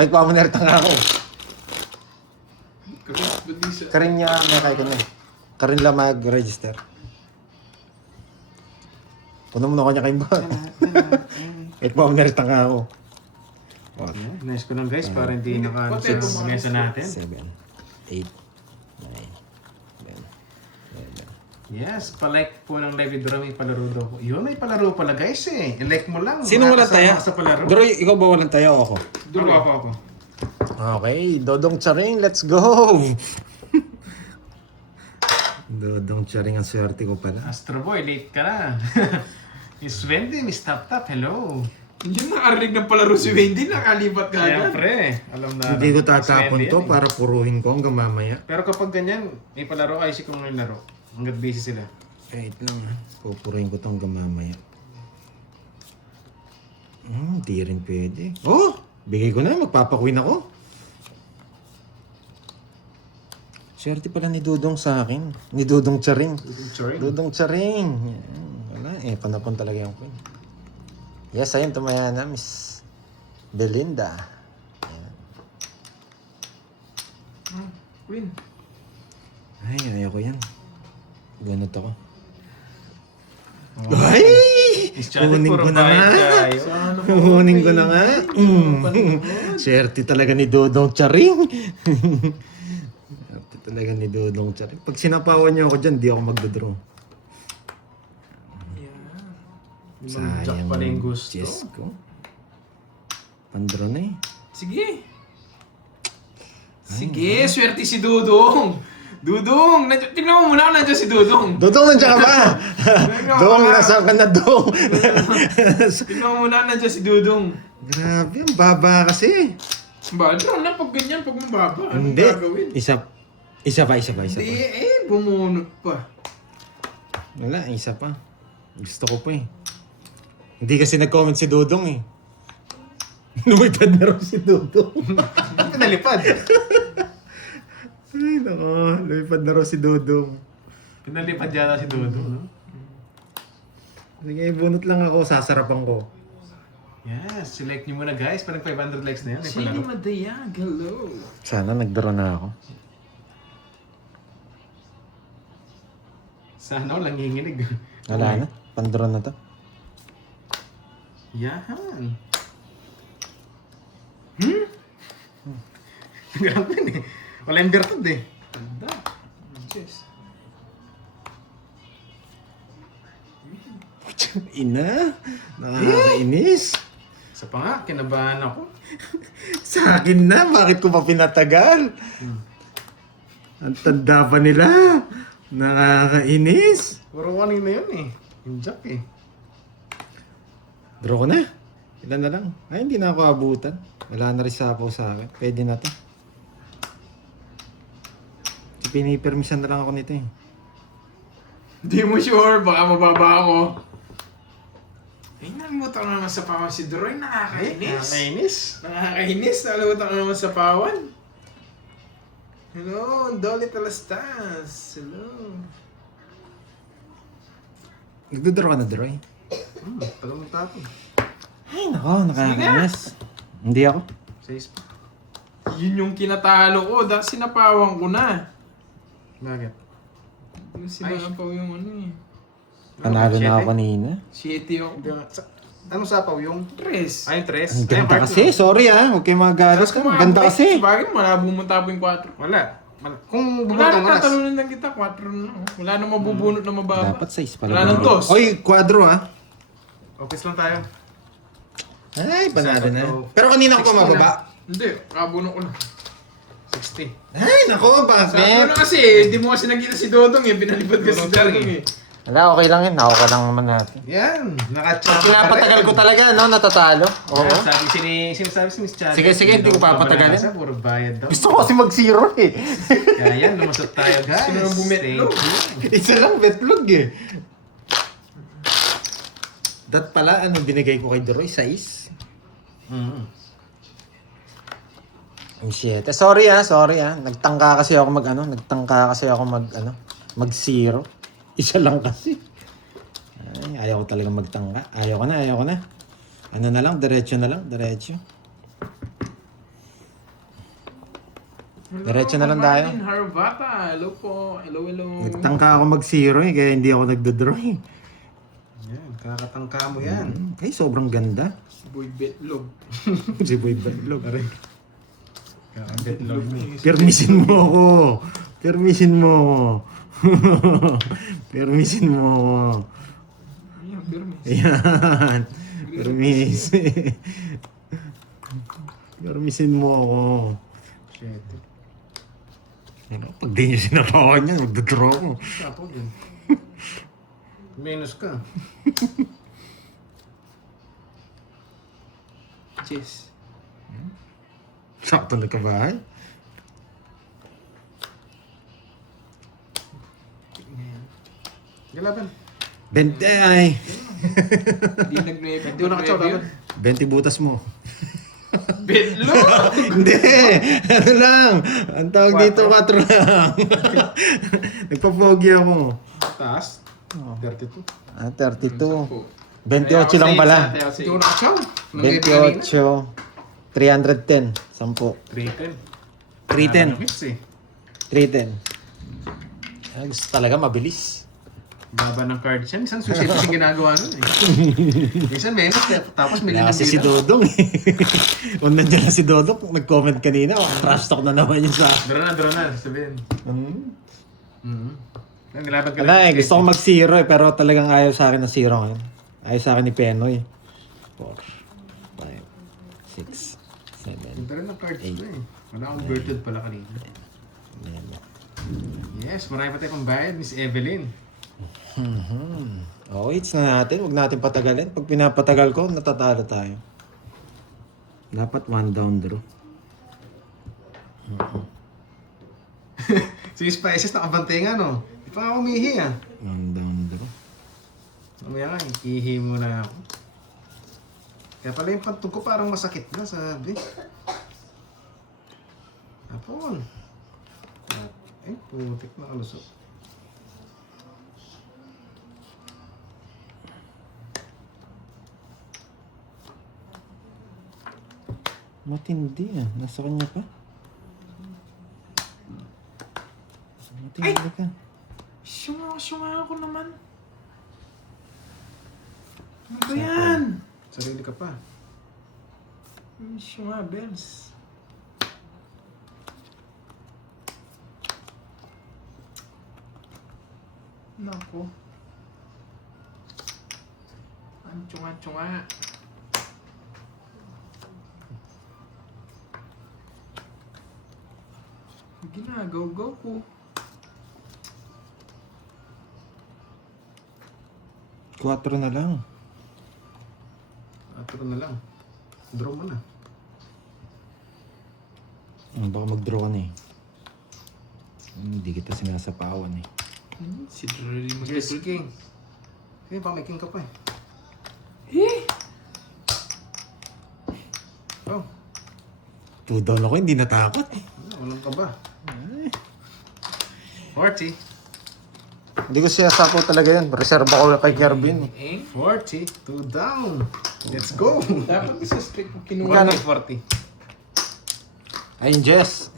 Fight pa mo nertang ako. Badisa. Karin niya may kay ko na eh. Karin lang mag-register. Puno mo na kanya kayo ba? Fight pa mo nertang ako. Nice ko lang guys, para hindi naka-set sa mesa natin. 7, 8, 9, 10, 11. Yes, palike po ng live video may palaro daw po. Yun, may palaro pala guys eh. I-like mo lang. Sino wala Kasama tayo? ka sa palaro. Droy, ikaw ba walang tayo o ako? Dalawa pa ako. Okay, Dodong Charing, let's go! Dodong Charing, ang swerte ko pala. Astro Boy, late ka na. Miss Wendy, Miss Tap Tap, hello. Hindi nakarinig ng palaro si Wendy, nakalipat ka agad. Siyempre, alam na. Hindi ko Miss tatapon Wendy to yan eh. para puruhin ko hanggang mamaya. Pero kapag ganyan, may palaro, ayos ko ngayon laro. Hanggat busy sila. Wait lang ha. Pupuruhin ko to hanggang mamaya. Di rin pwede. Oh! Bigay ko na, magpapakwin ako. Swerte pala ni Dudong sa akin. Ni Dudong Charing. Sorry. Dudong Charing. Yan. Wala eh, panapon talaga yung queen. Yes, ayun, tumaya na, Miss Belinda. Ayan. Win. Ay, ayaw ko yan. Ganot ako. Ay! Miss Janet, Kunin puro ko na nga. bayad tayo. Kunin ko na nga. Swerte talaga ni Dudong Charing. Swerte talaga ni Dudong Charing. Pag sinapawan niyo ako dyan, di ako magdodraw. Limang jack pa na yung gusto. Diyos ko. Pandraw na eh. Sige. Sige, swerte si Dudong. Dudong! Tingnan mo muna kung nandiyan si Dudong. Dudong, nandiyan ka ba? Dong, nasaan ka na, Dong? Tingnan mo muna kung nandiyan si Dudong. Grabe, ang baba kasi. Badro na pag ganyan, pag mababa. Anong Hindi. gagawin? Isa pa. Hindi bumunot pa. Wala, isa pa. Gusto ko pa eh. Hindi kasi nag-comment si Dudong eh. Lumipad na raw si Dudong. Pinalipad. Ay, nako. Lumipad na raw si Dudong. Pinalipad yata si Dodo, no? Sige, bunot lang ako. Sasarapan ko. Yes, select nyo muna guys. Parang 500 likes na yan. May Sino palaro. madayag? Hello. Sana nagdaro na ako. Sana walang nginginig. Wala na. Pandaro na to. Yan. Grabe eh. Wala yung bertod eh. Tanda. Yes. Ina. Nakakainis. Isa pa nga, kinabahan ako. Sa akin na. Bakit ko pa pinatagal? Ang tanda pa nila. Nakakainis. Puro kanina yun eh. Yung jack eh. Draw ko na. Ilan na lang. Ay, hindi na ako abutan. Wala na rin sapaw sa akin. Pwede na to. Pinipermisan na lang ako nito eh. Hindi mo sure, baka mababa ako. Ay, nalimutan ko naman sa pawan si Droy. Nakakainis. Nakakainis. Nakakainis. Nalimutan ko naman sa pawan. Hello, Dolly Talastas. Hello. Nagdodraw ka na, Droy? Tagal mong tapon. Ay, nako. Nakakainis. Hindi ako. Sa pa. Yun yung kinatalo ko. Sinapawan ko na. Bakit? Sinapaw yung ano eh. Panalo na ako kanina. Shitty ako. Anong sapaw? Yung Tres. Ay, yung tres. Ang ganda kasi. Sorry ah. Huwag kayo magalit. Ang ganda kasi. Bagay, malabo mo tapo yung 4. Wala. Kung Wala bubunot nang ang alas. tatalunan lang kita, 4 na. Wala nang mabubunot na mababa. Dapat 6 pala. Wala nang tos. Oy, quadro ah. Office lang tayo. Ay, panalo na. Sa- Pero kanina ko pa 60 mababa. Hindi, kabuno ko na. 60. Ay, nako. Sabi ko Bakit? na kasi, hindi mo kasi nakita si Dodong eh. Pinalipad ka si Dodong eh. Wala, okay lang yun. Okay lang naman natin. Yan. Naka-chat. Pinapatagal ko talaga, no? Natatalo. Oo. Sinasabi si Miss Charlie. Sige, sige, hindi ko papatagalin. Puro bayad daw. Gusto ko kasi mag-zero eh. Kaya yan, lumusot tayo guys. Sino nang bumetlog? Thank you. Isa lang, betlog eh. Dat pala, ano binigay ko kay Doroy? 6? Ang 7. Sorry ah. Nagtangka kasi ako mag-zero. Isa lang kasi. Ay, ayaw ko talaga magtangka. Ayaw ko na. Ano na lang, diretso na lang, diretso. Diretso na lang tayo. Martin Harvata. Hello po. Hello, hello. Nagtangka ako mag-zero eh, kaya hindi ako nagdodraw eh. Yan, kakatangka mo yan. Ay, sobrang ganda. Boy Betlog. Si Boy Badlog. Kakabetlog mo. Permisin mo ako. Permisin mo ako. Permisin mo ako. Ayan, Bermes. Ayan. Permis. Permisin mo ako. Shit. Ano, pag di niya sinapawan niya, magdodraw ako. Tapo din. Minus ka. Chess. Sakto nagkabahay. Galaban. 20 ay. Hindi nag-nueve. Hindi ko nakatsaw laban. 20 butas mo. Betlog! Hindi! Ano lang? Ang tawag dito, 4 lang. Nagpa-pogi ako. Taas. 32. Ah, 32. 28 lang pala. Hindi ko nakatsaw. 28. 310. 10. 310. 310. Mix eh. 310. Ah, gusto talaga mabilis. Baba ng card siya. Minsan susit yung ginagawa nun eh. Minsan menos. Tapos may Wala kasi si Dodong eh. Kung nandiyan na si Dodong, nag-comment kanina, trash talk na naman yun sa... Draw na. Sabihin. Ang laban ka Wala eh, gusto ko mag-zero eh, pero talagang ayaw sa akin ng zero ngayon. Ayaw sa akin ni Penoy. 4, 5, 6, 7, Punta rin ng cards ko eh. Wala akong birthday pala kanina. 11. Yes, marami pa tayo pang bayad, Miss Evelyn. Okay, it's na natin. Huwag natin patagalin. Pag pinapatagal ko, natatalo tayo. Dapat 1 down draw. Si Spices nakabantay nga no. Di pa nga umihi ah. 1 down draw. Mamaya nga, ihi muna ako. Kaya pala yung pantog ko parang masakit na, sabi. Hapon. Eh, putik na kalusot. Matindi ah. Nasa kanya pa. Matindi ka. Syunga ako naman. Ano ba yan? Sarili ka pa. Syunga, bells. Nako. Ang tsunga-tsunga. Ginagaw-gaw ko. Quatro na lang. Atro na lang. Draw mo na. Baka mag-draw ka na eh. Hindi kita sinasapawan eh. Si Drory Yes, king. Sige, pamiking ka pa eh. Oh, 2 down ako, hindi natakot eh. walang ka ba? 40. Hindi ko sinasapaw talaga yan. Reserva ko kay Kerbin eh. 40. 2 down. Let's go. Dapat isa straight mo kinuha. 40. Ayun, Jess.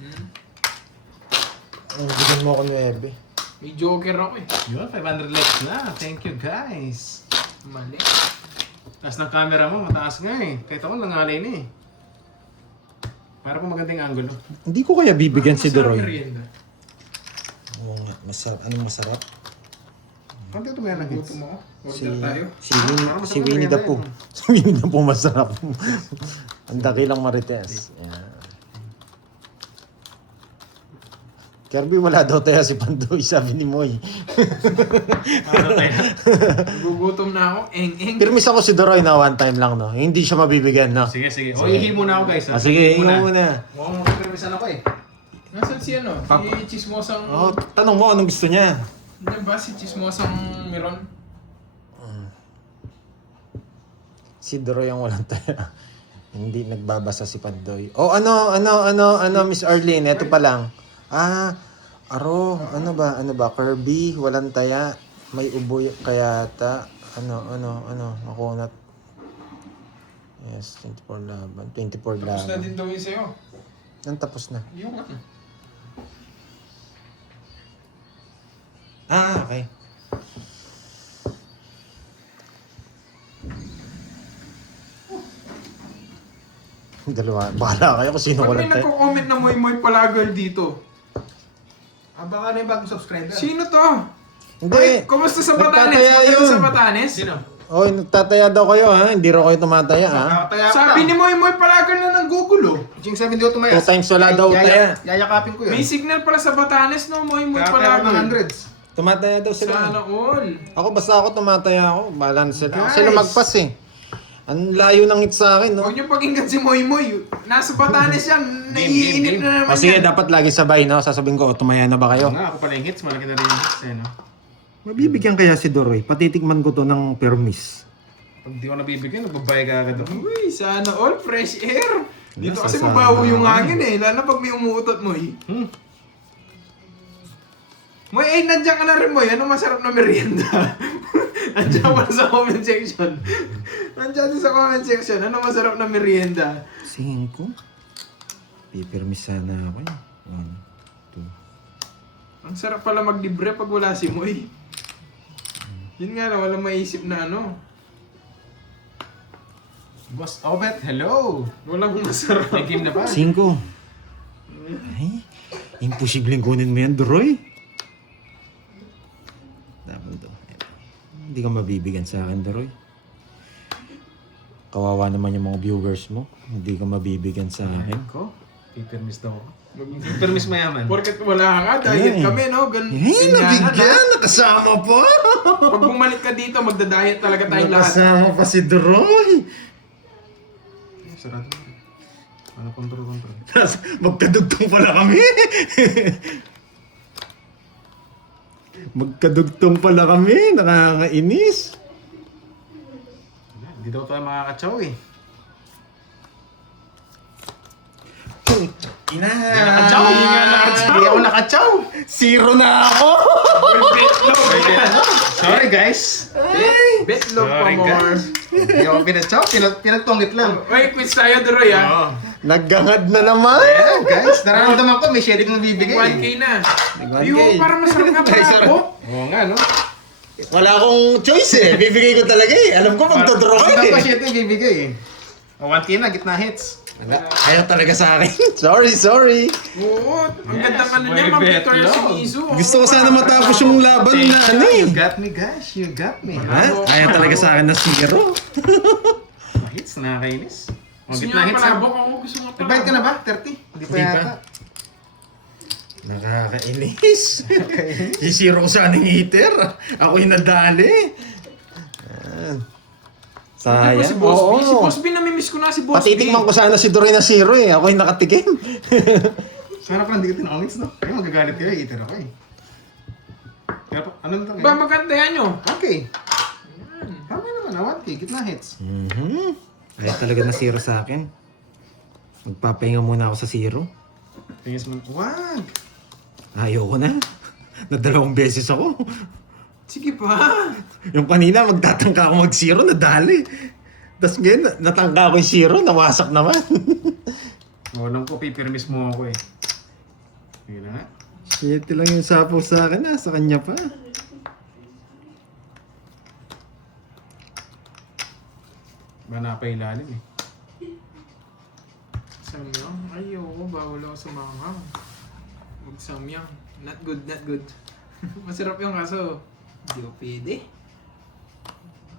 Ang bigyan mo ako 9. May joker ako eh. Yun, 500 likes na. Thank you guys. Mali. Taas ng camera mo, mataas nga eh. Kahit ako nangalay na eh. Para po magandang angulo. Hindi ko kaya bibigyan si Masarap Doroy. merienda. Oo nga, anong masarap? Konti ito may hits. Gutom ako. Si, Order tayo. si Winnie the Pooh. Si Winnie the Pooh masarap. Ang dakilang marites. Yan. Kirby, wala daw tayo si Pandoy, sabi ni Moy. Ano tayo? Nagugutom na ako. Eng-eng. Pirmis ako si Doroy na one time lang, no? Hindi siya mabibigyan, no? Sige, sige. O, ihi muna ako guys. Ah, sige, ingo muna. Mukhang makapirmisan ako eh. Nasaan si ano? Si Chismosang... Oh, tanong mo, anong gusto niya? Ano ba si Chismosang Miron? Si Doroy ang walang tayo. Hindi nagbabasa si Pandoy. Oh, ano, Miss Arlene, eto pa lang. Ano ba, Kirby, walang taya, may uboy kayata, makunat. Yes, 24 laban, 24 Tapos na laban. din daw yun sa'yo. Nang tapos na. Yung ano? Ah, okay. Dalawa. Bahala kayo kung sino ko Ba't may lang tayo. nagko-comment na Moy Palagal dito? Ah, baka na yung bagong subscriber. Sino to? Hindi. Kumusta sa Batanes? Nagtataya Maganda yun. sa Batanes? Sino? Oh, nagtataya daw kayo ha. Hindi raw kayo tumataya ha. Nakataya ka. Sabi ni Moy Palagal na nanggugulo. Ching 7 di ako tumayas. 2 times wala daw taya. Yayakapin ko yun. May signal pala sa Batanes no, Moy Kaya ako ng Palagal. hundreds. Tumataya daw sila. Sana all. Ako basta ako tumataya ako. Bahala na sila. Guys. Kasi lumagpas eh. Ang layo ng hit sa akin, no? Huwag niyo pakinggan si Moy. Nasa Batanes yan. Naiinit na naman O sige, yan. dapat lagi sabay, no? Sasabihin ko, tumaya na ba kayo? Oo nga, ako pala yung hits. Malaki na rin yung hits eh, no? Mabibigyan kaya si Doroy. Patitikman ko to ng permis. Pag di ko nabibigyan, nagbabay ka agad ako. Uy, sana all fresh air. Dito Nasa kasi sana. mabaho yung hangin eh. Lalo na pag may umuutot, Moy. Moy, ay, nandiyan ka na rin, Moy. Anong masarap na merienda? Nandiyan pa sa comment section. Nandiyan sa comment section. Anong masarap na merienda? 5. Pipermis sana ako eh. 1, 2. Ang sarap pala maglibre pag wala si Moy. Yun nga lang, walang maisip na ano. Boss Obet, hello! Walang masarap. May game na ba? 5. Ay, imposibleng kunin mo yan, Doroy. Dapat to. Hindi ka mabibigyan sa akin, Doroy. Kawawa naman yung mga viewers mo. Hindi ka mabibigyan sa akin. Ko? Pipermis daw ako. Pipermis mayaman. Porket wala ka, diet Ay. kami, no? Eh, nabigyan! Nakasama pa! Pag bumalik ka dito, magda-diet talaga tayong lahat. Nakasama pa si Doroy! Sarado. Ano control? Tapos magkadugtong pala kami! Magkadugtong pala kami! Nakakainis! Hindi daw tayo makakatsaw eh. Ina! Nakatsaw! Hindi ako nakatsaw! 0 na ako! Betlog! Sorry guys! Betlog pa Sorry more. guys! Hindi ako pinatsaw, pinagtungit lang. Uy, quiz tayo, Duroy, ha? Naggangad na naman! Yeah, guys, nararamdaman ko may shading na bibigay 1K eh. na. 1K. Yung parang masarap nga pala ako. Oo nga, no? Wala akong choice eh. Bibigay ko talaga eh. Alam ko magdodraw Ang eh. shading bibigay eh. O, 1K na, gitna hits. Ayaw talaga sa akin. sorry. Oo, ang Yes, ganda ano niya, boy, mag-Victor Betlog. si Mizu. Gusto ko sana matapos yung laban na ano eh. You got me guys, you got me. Ha? Ayaw talaga sa akin na 0. Hits, nakakainis. O, Gusto gitna niya hits. palabok ako, gusto mo palabok. Nagbayad ka na ba? 30? Hindi pa Hindi pa. yata. Nakakainis. Si 0 ko sana yung heater. Ako yung nadali. Ano Sayang. ba si Boss B? Si Oo. Boss B, namimiss ko na si Boss B. Patitikman ko sana si Doroy na 0 eh. Ako yung nakatikim. Sana pala hindi ka tinakongits, no? Ay, magagalit kayo, eater ako eh. Kaya po, ano nito? Ba, maganda yan nyo. Okay. Tama naman, 1K, gitna hits. Ayaw talaga na 0 sa akin. Magpapahinga muna ako sa 0. Tingis mo, wag! Ayoko na. Nadalawang beses ako. Sige pa. Yung kanina, magtatangka ako mag-0, nadali. Tapos ngayon, natangka ako yung 0, nawasak naman. Alam ko, pipirmis mo ako eh. Yun na nga. Shit lang yung sapo sa akin, sa kanya pa. Ba napailalim eh. Samyang? Ayoko, bawal ako sa mama. Huwag samyang. Not good, not good. Masarap yung kaso. Hindi ko pwede.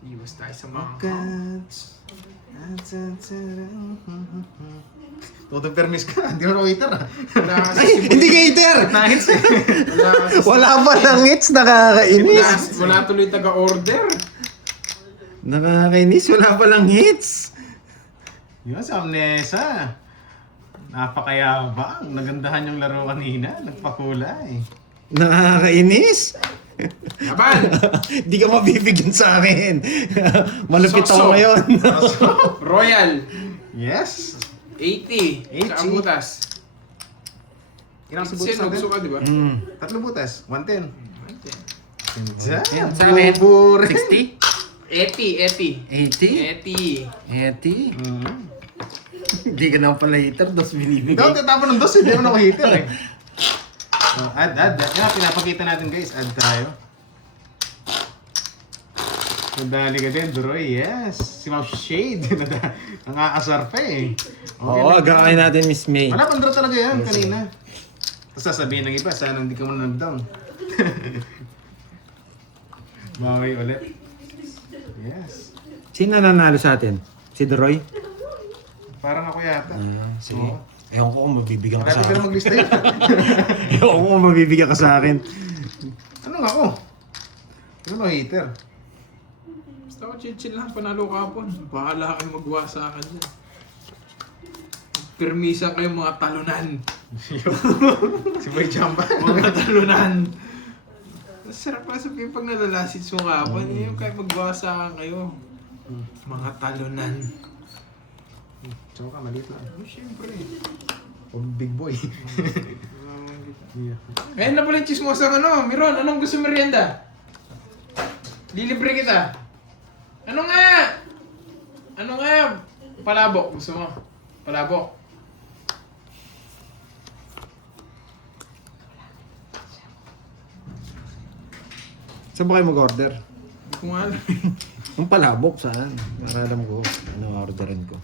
Iwas tayo sa mama. Tutong permis ka, hindi mo na waiter ah. Wala kasi Ay, si Boy. hindi cater! Gitna hits eh. Wala kasi si- Wala pa ng hits, nakakainis. Wala tuloy taga-order. Nakakainis, wala pa lang hits. Yun, si Amnesa. Napakayabang. Nagandahan yung laro kanina. Nagpakulay. Nakakainis. Yaban! Hindi ka mabibigyan sa akin. Malupit Sokso. ako ngayon. Royal. Yes. 80. 80. Sa butas. Ilang Kasi butas natin? nagso ka, di ba? Mm. 3 butas. 110. Yan, Diyan. sa akin. Bobo rin. 80. 80? 80. Hindi ka naman pala hater, dos binibigay. Daw, tatapon ng dos. Hindi mo na ako hater eh. So, add. Yan, pinapakita natin guys. Add tayo. Nadali ka din, Duroy. Yes. Si Ma'am Shade. Nangaasar pa eh. Oo, agakain natin, Miss May. Wala pang draw talaga yan kanina. Tapos sasabihin ng iba, sana hindi ka muna nag-down. Bawi ulit. Yes. Sino nanalo sa atin? Si Deroy? Parang ako yata. Sige. Oo. Ewan ko kung mabibigyan ka sa Dati pero akin. maglista yun. Ewan ko kung mabibigyan ka sa akin. Ano nga ako? Ano ba hater? Basta ako chill lang, panalo kapon. Bahala kayo magawa sa akin yan. Permisa kayo mga talunan. Si Boy Chamba. Mga talunan. Masarap pa sabihin pag nalalasit mo kapon. Yung kayo magawa sa akin kayo. Mga talunan. Tsaka ka, maliit lang. Oh, syempre. O big boy. Yeah. Ngayon na pala yung chismosang ano. Miron, anong gusto merienda? Lilibre kita. Ano nga? Ano nga? Palabok. Gusto mo? Palabok. Saan ba kayo mag-order? Hindi ko nga alam. Ang palabok, saan? Para alam ko. Ano orderin ko?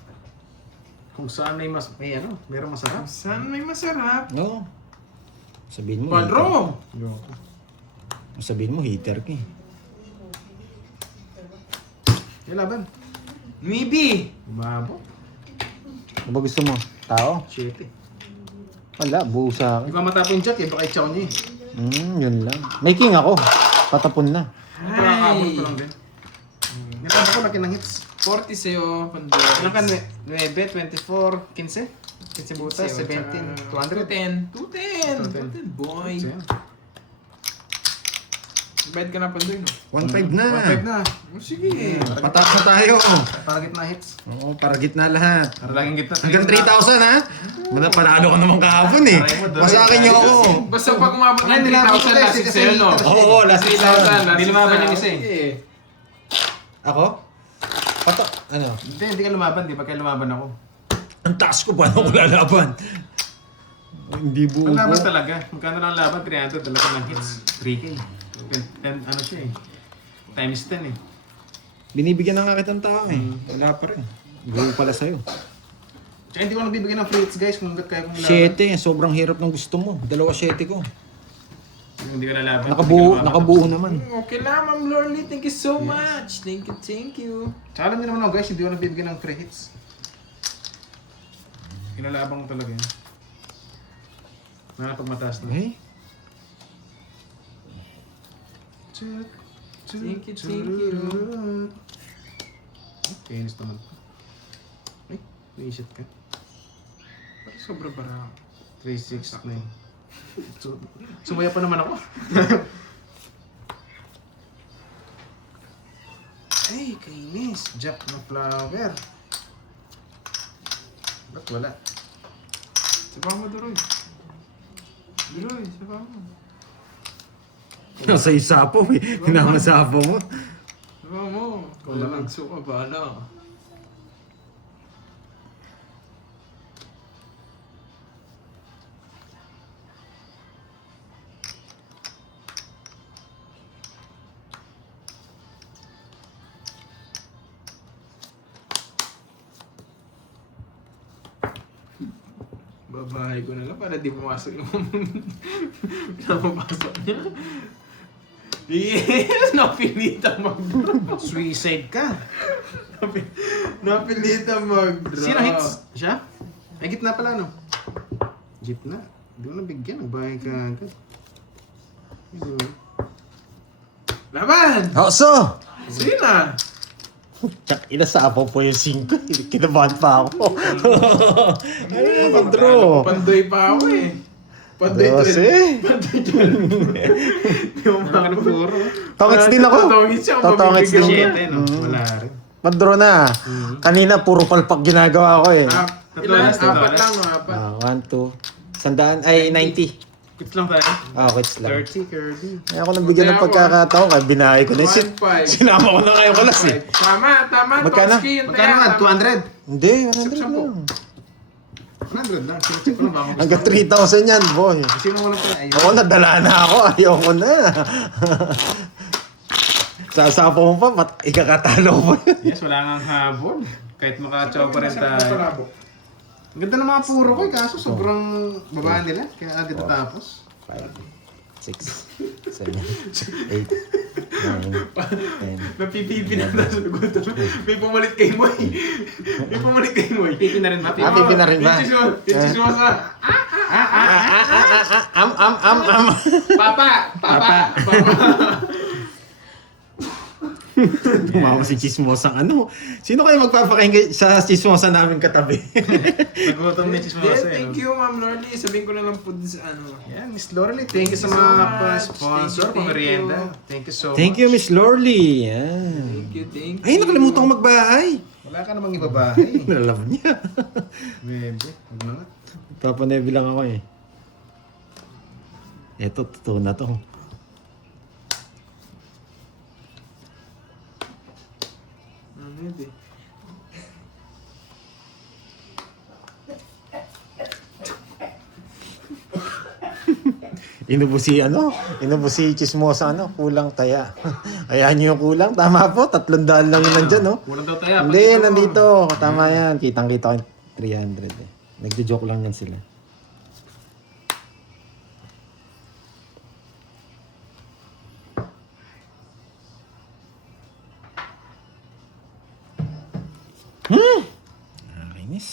Kung saan may ano, meron masarap. Saan may masarap? Oo. Sabihin mo. Padro! Yoko. Heater. Sabihin mo, heater ka eh. Yung laban. Maybe! Umabo. Ano ba gusto mo? Tao? Shit eh. Wala, buo sa akin. Di ba matapon jack eh, baka i-chow niya eh. Yun lang. May king ako. Patapon na. Nakakabot ko lang din. Nilabang ko laki ng hits. 40 sa'yo, Pandora. Ilan ka? 9, 24, 15? 15 butas, 17, 200. 210, boy. Bayad ka na, Pandoy, no? 1.5 na. 1.5 na. Oh, sige. Patas na tayo. Para gitna hits. Oo, para gitna lahat. Para laging gitna. Hanggang 3,000 ha? Panalo ka naman kahapon eh. Masakin niyo ako. Basta pag umabot ng Ay, nilabot 3,000 ko last kasi- sa'yo, no? Oo, last 3,000, last Hindi lumaban na. yung isa eh. Sige. Ako? Ano? Hindi ka lumaban, di ba? Kaya lumaban ako. Ang taas ko, paano ko lalaban? Hindi buo. Ang laban talaga. Magkano lang ang laban? 300 talaga ng hits. 3K. And ano siya eh. Times 10 eh. Binibigyan na nga kitang tao eh. Wala pa rin. Buo pala sa'yo. Tsaka hindi ko nagbibigay ng free hits guys kung hanggat kaya kong laban. 7, sobrang hirap ng gusto mo. 2 7 ko. Kung hindi ka lalaban. Nakabuo naman. Okay lang, Ma'am Lorly. Thank you so much. Thank you. Tsaka alam niyo naman ako guys, hindi ko nagbibigay ng free hits. Kinalabang ko talaga yun. Pag mataas na. Eh? Thank you. Okay, inis naman. Ay, naisip ka. Parang sobra bara. 369. Sumaya pa naman ako. Ay, kainis. Jack na flower. Ba't wala? Sabaw mo, Duroy. Duroy, sabaw mo. Nasa isapo eh. Hinamasapo mo. Sabaw mo. Kung Wala lang. nagsuka, bahala. Babahay ko na lang para di pumasok yung pinapapasok niya. Yes! Napilitan mag-draw. Suicide ka. Napilitan mag-draw. Sino hits? Siya? Ay, gitna pala, no? Gitna? Hindi mo nabigyan. Nagbahay ka agad. Laban! Oso! Sige na! Tsak, inasapo po yung 5. Kinabahan pa ako. Ano yung mag-draw? Pandoy pa ako eh. Pandoy 12. Pandoy 12. Ano ka ng puro? Tongits din ako. Tatawagin siya. Tatongits din mabibigyan ako. ko. 7, no? Wala rin. Mag-draw na. Kanina puro palpak ginagawa ko eh. Ilan? $2. Apat lang, no? Apat. 1, 2. Sandaan, ay 90. Quits lang tayo. Quits lang. 30, Kirby. Kaya ako nabigyan ng pagkakataon, kaya binahay ko na. 1.5. Sinama ko na kayo kalas eh. Tama. Magkano? Tomsky, yun Magkano nga? tama. 200? Hindi, 100 lang. 100 lang. Sinecheck ko lang baka gusto. Hanggang 3,000 yan, boy. Sino mo lang pala? Ayun. Ako, nadala na ako. Ayoko na. Sasapo mo pa, ikakatalo ko pa. Yes, wala nang habol. Kahit makachaw pa rin Masarap na tayo. palabok. Ang ganda ng mga puro ko, kaso sobrang babaan nila. Kaya agad natapos. 5, 6, 7, 8, 9, 10. Napipipi na sa lugot. May pumalit kay Moy. May pumalit kay Moy. Pipi na rin ba? Ah, pipi na rin ba? Yung chismosa. Papa! Tumawa si Chismosang ano. Sino kayo magpapakain sa Chismosa namin katabi? Nagutom ni Chismosa. Thank you, Ma'am Lorly. Sabihin ko na lang po sa ano. Yan, Miss Lorely. Thank you sa Thank you mga so much. sponsor, Thank you. pamerienda. Thank you so Thank much. you, Miss Lorly. Yan. Thank you. Ay, nakalimutan ko magbahay. Wala ka namang ibabahay. Nalalaman niya. Bebe, huwag na nga. Papanebi lang ako eh. Eto, totoo na to. Ano yun eh? Inubusi Chismosa ano, kulang taya. Ayan niyo yung kulang, tama po, 300 lang yun nandyan, no? Kulang daw tayo. Hindi, nandito. Tama yan, kitang-kita ko yung 300 eh. Nagjo-joke lang yan sila. Nakakainis.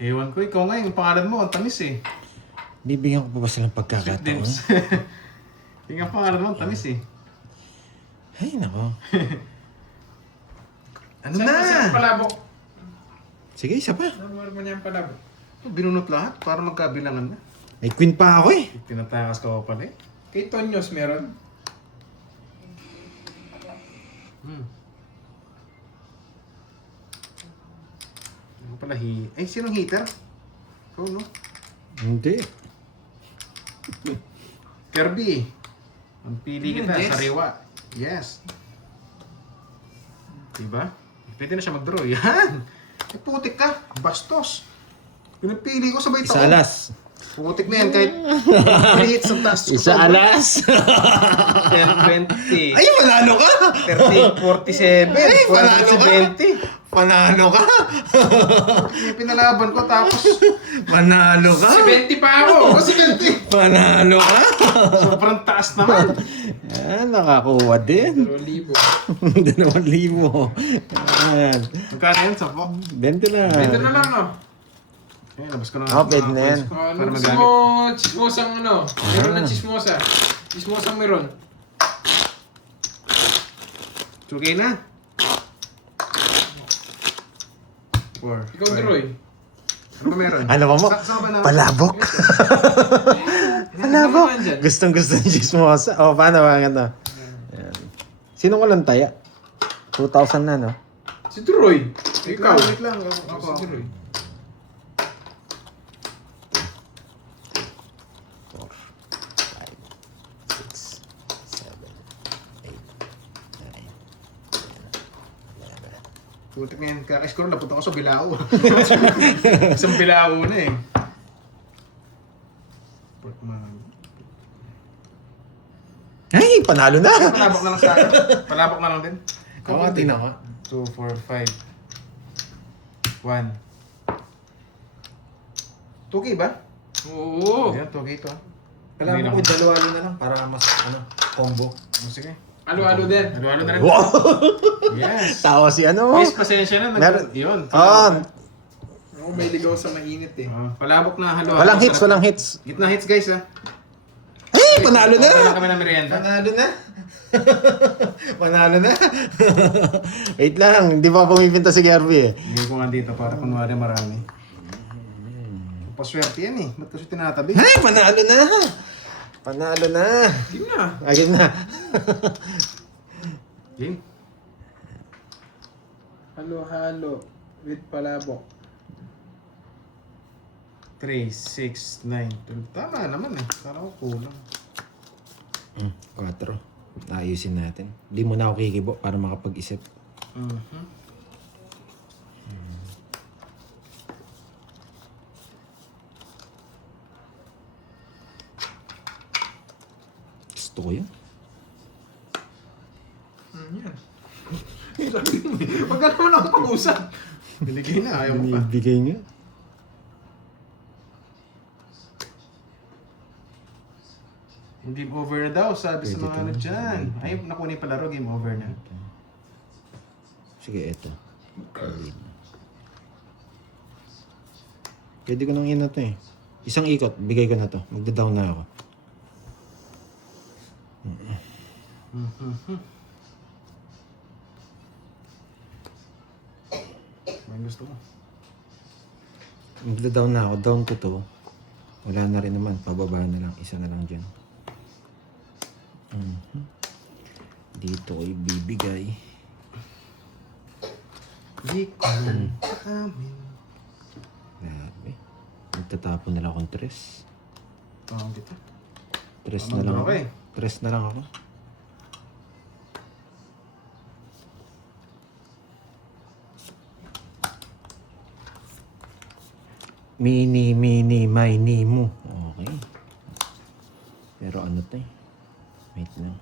Ewan ko, ikaw nga, yung pangalan mo, ang tamis eh. Bibigyan ko pa ba silang Sweet pagkakataon? dims. Yung pangalan mo, ang tamis eh. Ay, nako. Ano Saan na? palabok? Sige, isa pa. Normal mo niya ang palabok. Binunot lahat para magkabilangan na. May queen pa ako eh. Tinatakas ka pa pala eh. Kay Tonyos meron. Ano pala Ay, sinong heater? Ikaw, no? Hindi. Kirby. Ang pili kita, Yes. sariwa. Yes. Diba? Pwede na siya mag-draw. Yan! Ay, putik ka. Bastos. Pinapili ko sabay Isa taon. alas. Putik na yan kahit 3 hits ang taas. Isa alas. 10, 20. Ay, panalo ka! 30, 47. Ay, panalo ka! 20. Panalo ka! Yung pinalaban ko tapos Panalo ka! 70 pa ako! si Ganti. Panalo ka! Sobrang taas naman. Yan, nakakuha din. 2,000. 2,000. Yan. Magkano yun? 10? 20 na. Ito na lang oh. Ayun, labas ko na. Oh, pwede na yan. Ano Para gusto magamit. mo chismosang ano? Meron ng chismosa. Chismosang meron. 2K na. 4. Ikaw, Droy. Ano ba meron? Ano ba mo? Saan ba na? Palabok. Palabok. Ano naman dyan? Gustong gusto ng chismosa. O, paano ba ganda? Yan. Sino walang taya? 2,000 na, no? Si Droy. Wait Ikaw. lang, wait lang. Ako. Si Droy. 4, 5, 6, 7, 8, 9, 10, 11. Putik na yan. Kaka-score, napunta ko sa Bilao. Isang Bilao na eh. Ay, panalo na! Palabok na lang sa akin. Palabok na lang din. Oo, tingnan ko. 2, 4, 5. 1. 2K ba? Oo. Ayan, 2K to. Kailangan ko dalawa na lang para mas combo. Sige. Alo-alo din. Halo-halo na rin. Wow! Yes. Tawa si ano? Guys, pasensya na. Meron- Yun. Ah, Ako may ligaw sa mainit eh. Palabok na halo. walang hits, walang hits. Gitna hits guys ha. Ay, panalo na! Wala kami ng merienda. Panalo na! Panalo na! Wait lang, hindi pa pumipinta si Garby eh. Hindi ko nga dito para kunwari marami. Paswerte yan eh. Ba't kasi tinatabi? Ay, panalo na! Panalo na! Game na. Agad na. Game. Halo-halo. With palabok. 3, 6, 9, 12. Tama naman eh. Kala ko kulang. 4. Ayusin natin. Hindi mo na ako kikibo para makapag-isip. Gusto ko yun. Yan. Huwag ka naman ako pag-usap. Binigay na, ayaw mo pa. Binibigay nga. Game over na daw, sabi sa Pwede mga to. ano dyan. Ay, nakunin palaro, game over na. Sige, eto. Pwede ko nang ina to eh. Isang ikot, bigay ko na to. Magda-down na ako. May gusto mo. Magda-down na ako. Down ko to. Wala na rin naman. Pababa na lang. Isa na lang dyan. Dito ko ibibigay. Di ko amin. Grabe. Magtatapon na lang akong tres. Tawag dito. Tres Tama na lang ba, ako. okay? Tres na lang ako. Mini, mini, mo. Okay. Pero ano to eh? Wait lang.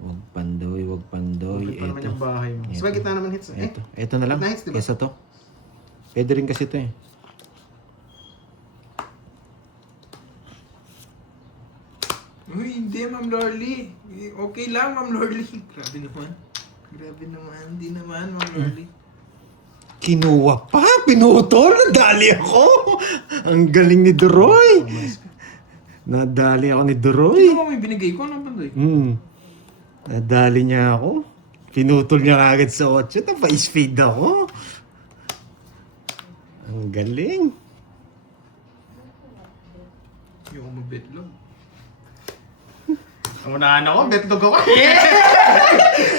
Wag pandoy, wag pandoy. Okay pa naman Eto. yung bahay mo. Sa gitna naman hits. Eh, Eto. Eto na lang. Gitna hits, diba? Kesa to. Pwede rin kasi to eh. Uy, hindi, Ma'am Lorly. Okay lang, Ma'am Lorly. Grabe naman. Grabe naman. Hindi naman, Ma'am Lorly. Kinuha pa! Pinutol! Nadali ako! Ang galing ni Duroy! Nadali ako ni Duroy. Sino ba may binigay ko? Ano ba doy? Nadali niya ako. Pinutol niya agad sa 8. Napa-speed ako. Ang galing. Yung mabetlog. ang unahan ako, betlog ako.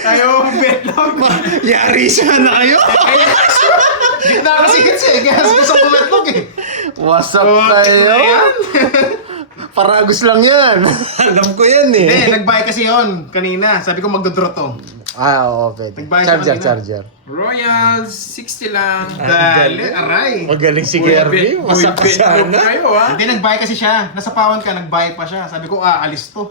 Ayaw mabetlog. Yari siya na kayo! Gitna kasi hits eh. Kaya gusto ko betlog eh. What's up kayo? Paragos lang yan. Alam ko yan eh. Eh, nag-buy kasi yon kanina. Sabi ko magdodraw to. Oo, pwede. Nagbayad siya kanina. Charger. Royals, 60 lang. Dali, aray. Magaling si Uy, Kirby. Masak ka betlog sana. kayo, ha? Hindi, nag-buy kasi siya. Nasa pawan ka, nag-buy pa siya. Sabi ko, alis to.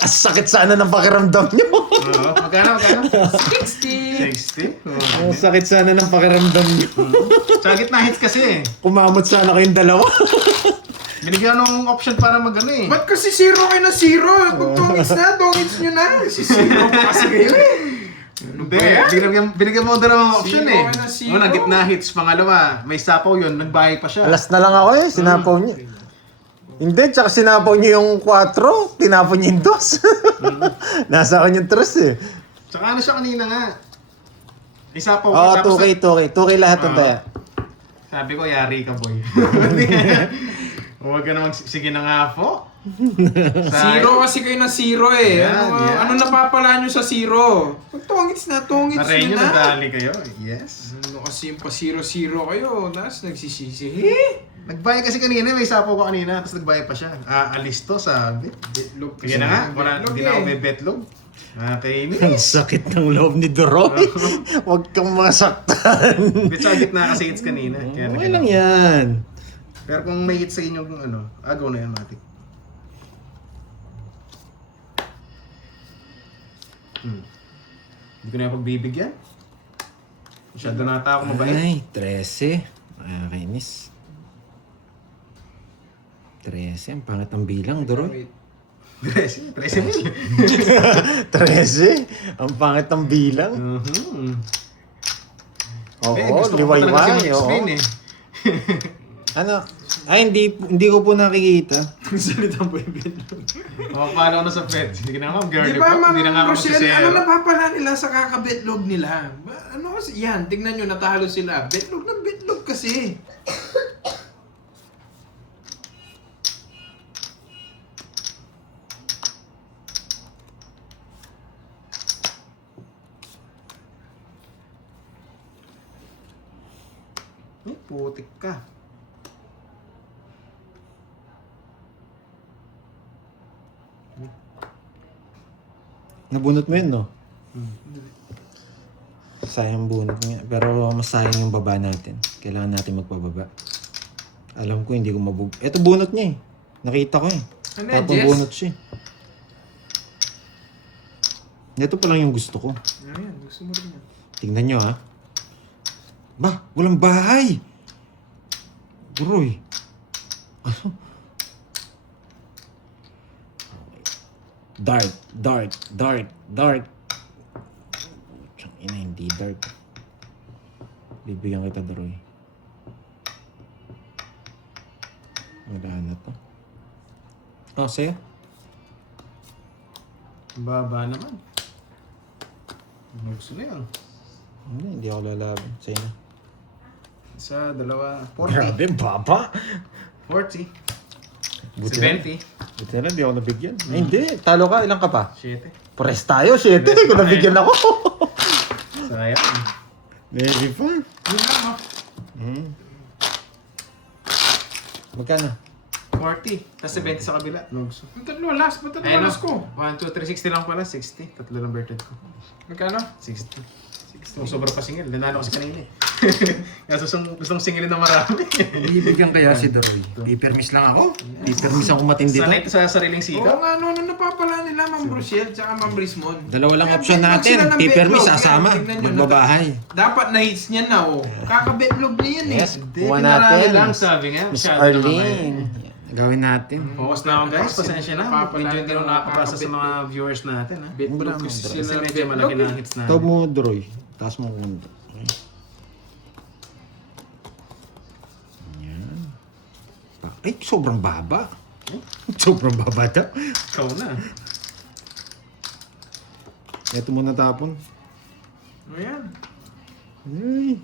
Sakit sana ng pakiramdam niyo. Oo, magkano? 60. 60? Ang sakit sana ng pakiramdam niyo. Sa gitna hits kasi eh. Kumamot sana kayong dalawa. Binigyan ng option para mag-ano eh. Ba't kasi zero kayo na zero? Pag tungits na, tungits nyo na. Si zero pa kasi kayo eh. Hindi, binigyan mo doon ng option Zero eh. ka na zero. Una, gitna hits. Pangalawa, may sapaw yun, nagbayad pa siya. Alas na lang ako eh. Sinapaw niyo. Hindi, tsaka sinapaw niyo yung 4. Tinapon niyo yung 2. Nasa akin yung 3 eh. Tsaka ano siya kanina nga. May sapaw ka, Oo, tapos 2K, 2K. 2K lahat ng taya. sabi ko, yari ka boy. Huwag ka naman, sige na nga po. Zero kasi kayo na zero eh. Yan, yan. Ano napapala nyo sa zero? Pag tungits na, tungits Aray nyo nyo, na. nadali kayo. Yes. Ano kasi yung pa zero kayo, tapos nagsisisi. Nagbayad kasi kanina, may sapaw ko kanina, tapos nagbayad pa siya. Aalis to, sabi. Betlog Sige na nga, hindi na ako may betlog. Ang Nakainis. sakit ng loob ni Duroy. Huwag kang masaktan. Bitsa gitna kasi hits kanina. Kaya Okay lang yan. Pero kung may hits sa inyo kung ano, agaw na yan, Matik. Hindi ko na yung pagbibigyan. Masyado na ata ako mabait. Ay, 13. Nakakainis. 13. Ang pangit ang bilang, Duroy. 13 mil. 13? Ang pangit ang bilang. Oo, Gusto ko pa talaga liwayway. si Oo. Spain eh. Ano? Ay, hindi ko po nakikita. Salita po yung betlog. Paano na sa Fed? Sige na nga, girly Di ba, pop. Ma'am Hindi na nga ako Rochelle, magsisero. ano napapala nila sa kakabetlog nila? Ano kasi, yan, tingnan nyo, natalo sila. Betlog ng betlog kasi. Putik ka. Nabunot mo yun, no? Sayang bunot niya. Pero mas sayang yung baba natin. Kailangan natin magpababa. Alam ko hindi ko Ito bunot niya eh. Nakita ko eh. Ano yan, Tapos Jess? bunot siya. Ito pa lang yung gusto ko. Ano yan? Gusto mo rin yan. Tingnan nyo ha. Ba, walang bahay. Buroy. Ano? Dark, dark, dark, dark. Tiyang ina, hindi dark. Bibigyan kita, Duroy. Wala na to. Oh, sa'yo? Baba naman. Ano gusto na yun? Hindi ako lalaban. Sa'yo na. Isa, dalawa, 40. Grabe, baba. 40. Buti 70. Buti na, di ako nabigyan. Ay, hindi. Talo ka. Ilang ka pa? 7. Pares tayo. 7. Kung nabigyan ako. Sayang. Very fun. Yun lang, oh. Magkano? 40. Tapos 70 sa kabila. Ano gusto? Yung tatlo, last. Ba't tatlo Ayun, last ko? 1, 2, 3, 60 lang pala. 60. Tatlo lang birthday ko. Magkano? 60. Kung sobra pa singil, nanalo ko si kanina eh. Kaya gustong singilin na marami. Bibigyan kaya si Dory. Pipirmis lang ako. Pipirmis ako matindi to. Sanay ito sa sariling Oo sika. nga, ano napapala nila, Ma'am Bruchelle, tsaka Ma'am Brismon. Dalawa lang Kaya option betlog natin. sila ng Pipirmis, betlog. sasama. Kaya tignan nyo, Magbabahay. Dapat na-hits niya na, oh. Kaka-betlog niya yan, eh. Yes. Hindi, Kuha pinarami natin. lang sabi nga. Miss Masyado naman kayo. Arlene. Gawin natin. Focus na ako guys, pasensya na. Napapala Medyo hindi nila na nakakapasa sa nakakabit. mga viewers natin ha. Betlog Bravo, kasi bravo. sila Kasi ng medyo malaki betlog, na eh. ang hits na. Ito mo, Dory. Taas mo kundo. Okay. Yan. Ay, sobrang baba. Sobrang baba daw. Ikaw na. Ito muna tapon. Ayan. Ay.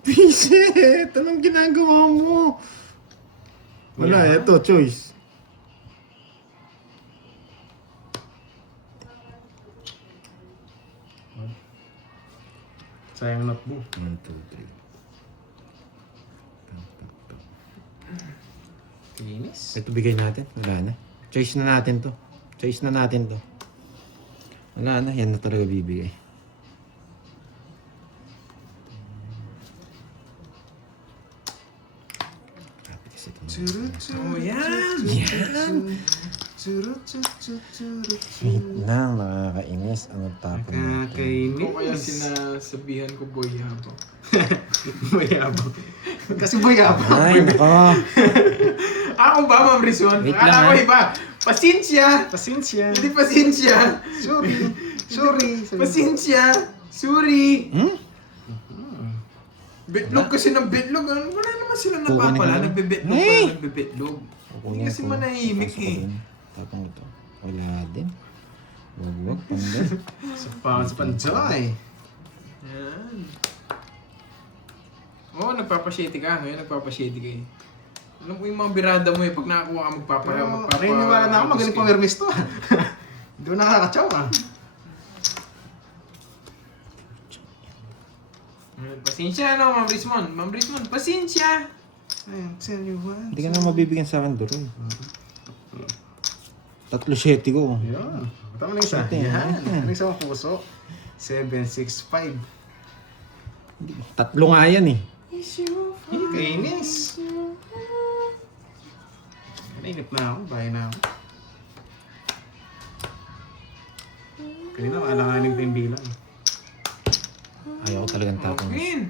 Piset! Anong ginagawa mo? Wala, ito, choice. Sayang notebook. 1, 2, 3. Kinis. Ito bigay natin. Wala na. Choice na natin to. Choice na natin to. Wala na. Yan na talaga bibigay. Grabe kasi ito. Oh, yan. Wait lang. Nakakainis. Ano tapon natin? Nakakainis. O kaya sinasabihan ko boy habang. Mayabang. Kasi mayabang. Ay, nako. Ako ba, Ma'am Brismon? Wait Akala lang, ko ha? iba. Pasensya. Pasensya. Hindi pasensya. Sorry. Sorry. Pasensya. Sorry. Hmm? Betlog kasi ng betlog. Wala naman sila Kukunin napapala. ko na. Nagbe-betlog Eh! pa, nagbe-betlog. Hindi Kukunin kasi ko. manahimik Pasok ko eh. din. Tapong ito. Wala din. Wag, pandan. Sa pangan sa panjoy. Yan. Oo, nagpapasyete ka. Ngayon nagpapasyete ka eh. Alam ko yung mga birada mo eh. Pag nakakuha ka Pero naniniwala na ako magaling pumirmis to. Hindi ko nakakatsaw ah. Pasensya no, Ma'am Brismon. Ma'am Brismon, pasensya. I'll tell you what. Hindi ka na mabibigyan sa akin, Dory. 3-7 ko. Yun. Tama na isa. Ate, Yan. yan. Ano yung sa puso? 765. 3 nga yan eh. Kainis. Nainip na ako. Bahay na ako. Kanina maalanganin pa yung bilang. Ayaw ko talagang tapong. Queen.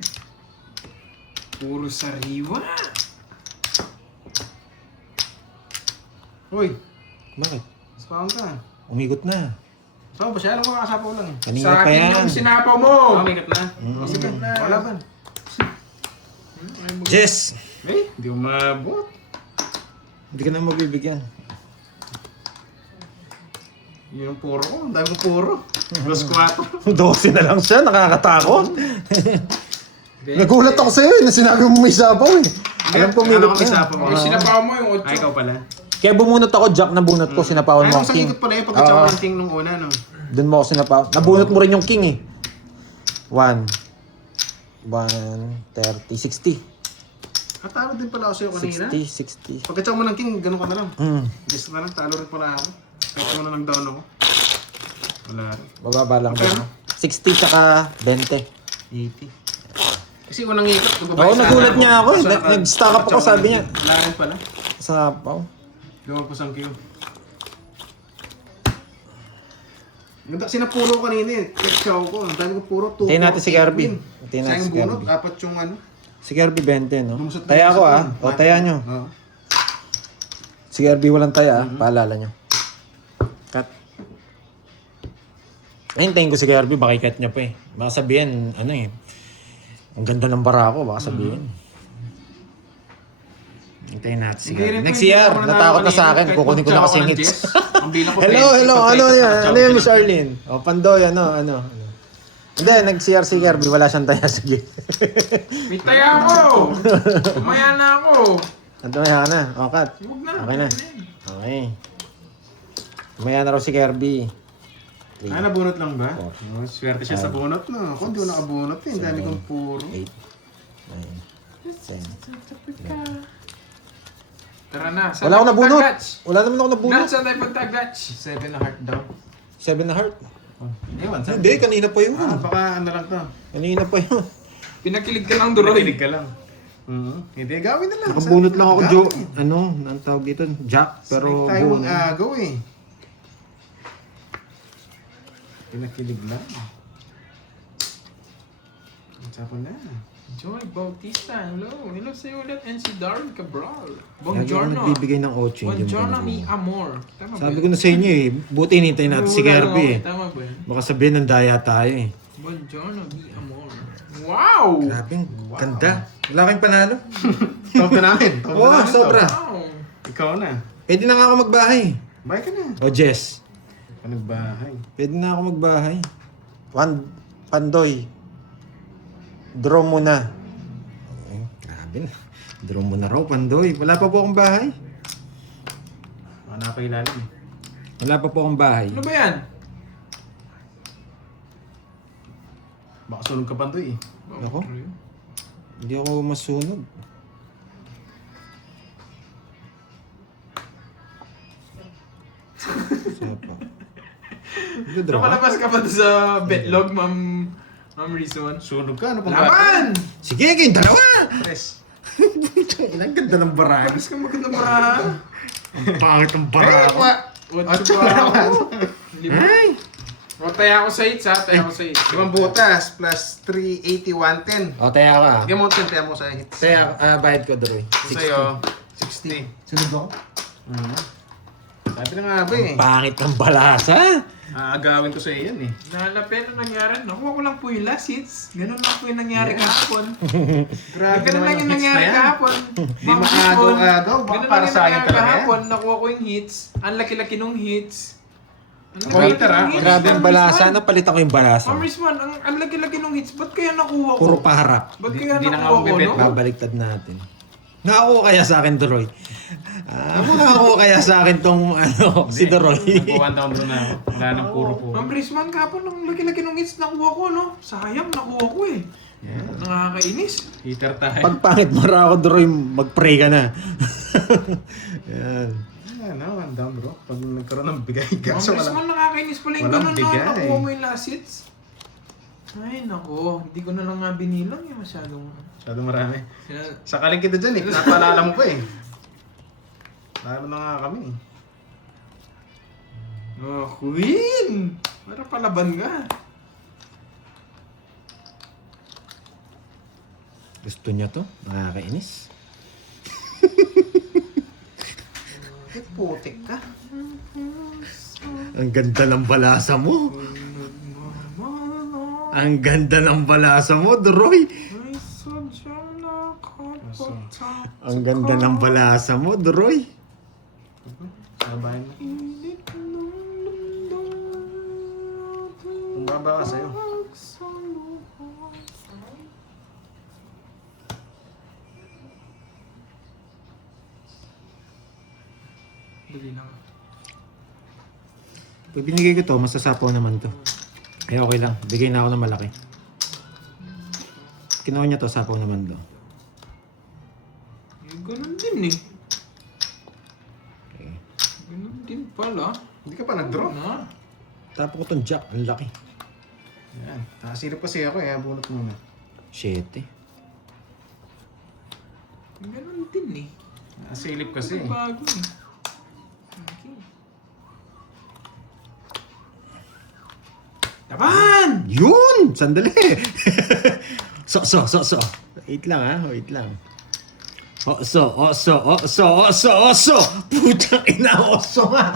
Puro sariwa. Uy, Bakit? spawn ka. Umikot na. Spawn pa siya. Alam ko kakasapaw lang eh. Kanina Sa pa akin yan. yung sinapaw mo. Umikat na. O sige. Umikat na. Wala ba? Jess! Eh, hindi ko mabot. Hindi ka na mabibigyan. Yun ang puro ko. Ang dami kong puro. 2-4. 12 na lang siya, nakakatakot. Nagulat ako sa'yo eh, na sinabi mo may sabaw eh. Alam ko Ano milot kami na. sapaw? Yung sinapaw mo yung 8. Ay, ikaw pala. Kaya bumunot ako, Jack, nabunot ko, sinapawan mo Anong ang sa king. likod pala yung pagkatsawa ng king nung una, no? Doon mo ako sinapawan. Nabunot mo rin yung king eh. 1, 30, 60. Katalo din pala ako sa'yo kanina. 60. Pagkatsawa mo ng king, ganun ka na lang. Mm. Gusto na lang, talo rin pala ako. Kahit mo na nag-down ako. Wala rin. Bababa lang din. Magkano? 60 tsaka 20. 80. Kasi unang ikot, Oo, nagulat niya ako eh. Nag-stock up ako, sabi niya. Wala rin pala. Sa Apaw. Gawag ko sang kiyo. Ganda kasi napuro kanina eh. Check ko. Ang dami ko puro 2. Tayo natin si Garby. Tayo natin Sayang si bunot, Garby. apat yung ano. Si Kirby 20, no? Lumusot na Taya lumusot ko na. O, taya nyo. Oo. Si Kirby walang taya, paalala nyo. Cut. Ay, hintayin ko si Kirby, baka i-cut niya pa eh. Baka sabihin, ano eh. Ang ganda ng bara ko, baka sabihin. Hintayin natin si Kirby. Next year, natakot na sa akin. Kukunin ko na kasi yung hits. Hello, ano yan? Ano yan, Miss Arlene? O, Pandoy, ano. Hindi, nag-CR si Kirby, wala siyang taya sa gate. May taya ako! Umaya na ako! Ito maya ka na. O, cut. Huwag na. Okay na. Okay. Maya na raw si Kirby. Ah, nabunot lang ba? Four. Oh, swerte siya sa bunot no. Ako hindi ko nakabunot eh. Ang dami kong puro. 8, 9, 10. Tara na. Wala akong nabunot. Wala naman ako nabunot. Nuts, saan tayo pagtag-gatch? 7 na heart daw. 7 na heart. Ewan, sabi. Hindi, kanina pa yun. Ah, baka ano lang to. Kanina pa yun. Pinakilig ka lang, Duroy. Nakilig ka lang. Hindi, gawin na lang. Nakabunot lang ako, Gawin. Joe. Ano, ang tawag dito? Jack, pero Pero tayo bunot. agaw eh. Pinakilig lang. Sapo na. Joy Bautista, hello. Hello sa'yo ulit. And si Darren Cabral. Lagi ako Buongiorno. nagbibigay ng 8. Buongiorno mi amor. Tama Sabi ba ko na sa inyo eh, buti hinintay natin si Kirby eh. Tama ba yun? Baka sabihin ng daya tayo eh. Buongiorno mi amor. Wow! Grabe, ang ganda. Wala kayong panalo? Top na namin. Top Oo, na namin to. sobra. Wow! Ikaw na. Pwede na nga ako magbahay. Bye ka na. O Jess, Panagbahay. pwede na ako magbahay. Pandoy. Draw mo na. Okay, grabe na. Draw mo na raw, Pandoy. Wala pa po akong bahay. Baka nakailalim. Wala pa po akong bahay. Ano ba yan? Baka sunog ka pa doon eh. Ako? Hindi ako masunog. Sapa. Draw ka? Napalabas ka pa doon sa betlog, Ma'am Rizwan. Sunog ka? Ano pang Laban! Sige, kayong dalawa! Tres. Ang ganda ng bara. Labas ka maganda para. Ang pangit ng bara ko. What ako? Ay! O, taya ako sa hits ha. Taya ako sa hits. 5 butas plus 380, 110. O, taya ka. Game mo 10, taya mo sa hits. Taya, bayad ko, Droy. Sa'yo, 60. Sunod ako? Sabi na nga ba eh. Pangit ng balasa. Agawin ko sa iyo yan eh. Nalapit na nangyari. Nakuha ko lang po yung last hits. Ganun lang po yung nangyari kahapon. Grabe Ganun lang naman yung yung hits na nangyari yan. kahapon. Di mo agaw-agaw. Baka Ganun para lang yung sa akin nangyari talaga yan. kahapon. Nakuha ko yung hits. Ang laki-laki nung hits. Ang Ako, hater, ah. nung hits. Grabe ang Ma'am balasa. Rizwan. Napalitan ko yung balasa. Ma'am Rizwan, ang laki-laki nung hits. Ba't kaya nakuha ko? Puro paharap. Ba't kaya Di na nga nakuha ako ko, bibet. no? Babaliktad natin. Nakakuha kaya sa akin, Droy? Nakakuha kaya sa akin tong si Droy? Nag-1 down bro na ako. Wala nang puro-puro. Ma'am Rizwan, kahapon ang laki-laki nung hits nakuha ko, no? Sayang, nakuha ko eh. Nakakainis. Heater tayo. Pag pangit mara ako, Droy, mag-pray ka na. Yan. Ano, 1 down bro. Pag nagkaroon ng bigay, Ma'am gaso wala. Rizwan, nakakainis pala yung Walang ganun, no? bigay. Nakuha mo yung last hits. Ay, nako. Hindi ko na lang nga binilang yung masyadong... Masyado marami. Sina- Sakaling kita dyan eh. Napaalala mo pa eh. Lalo na nga kami eh. Oh, Queen! Para palaban ka. Gusto niya to? Nakakainis. Putik ka. Ang ganda ng balasa mo. Ang ganda ng balasa mo, Droy. Ay, sadya nakapagtapos. Ang ganda ng balasa mo, Droy. Sabahin mo. Init ng damdamin Kung baba ka sa'yo. sa luha. Dali lang. Pag binigay ko to, masasapaw naman to. Ay, okay lang. Bigay na ako ng malaki. Kinuha niya to, sapaw naman to. Eh, ganun din eh. Okay. Ganun din pala. Hindi ka pa nag-draw. Na. Tapo ko tong jack. Ang laki. Yan. Nakasilip kasi ako eh. Bunot muna. 7. Ganun din eh. Nakasilip kasi eh. Bago eh. Okay. Taban! Yun! Sandali! so. Wait lang ha, wait lang. Oso. Putang ina, oso nga.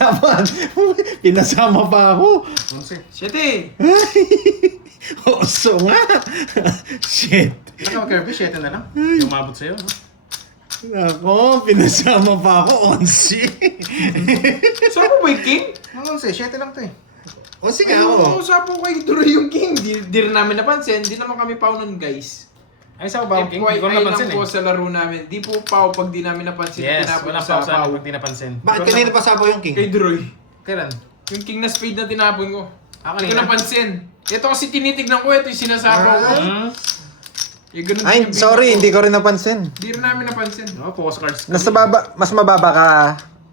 Laban. Pinasama pa ako. 11. 7! Oso nga. Shit. Naka-Kirby, 7 na lang. Yung umabot sa'yo. No? Ako, pinasama pa ako. 11. Saan mo ba yung king? Mga 11, 7 lang to eh. O sige Ay, ako. usap po kay Duro yung king. Di rin namin napansin. Di naman kami pao nun, guys. Ay, sa ba King? Hindi ko FYI napansin lang po eh. sa laro namin. Di po pao pag di namin napansin. Yes, tinapon walang sa pausa na pao. pag di napansin. Bakit kanina pa sapo yung king? Kay Droy. Kailan? Yung king na spade na tinapon ko. Ah, Hindi ko kanina? napansin. Ito kasi tinitignan ko. Ito yung sinasapaw ko. Yung ganun Ay, din yung sorry, bingo hindi ko. ko rin napansin. Di rin namin napansin. No, focus cards. Mas mababa ka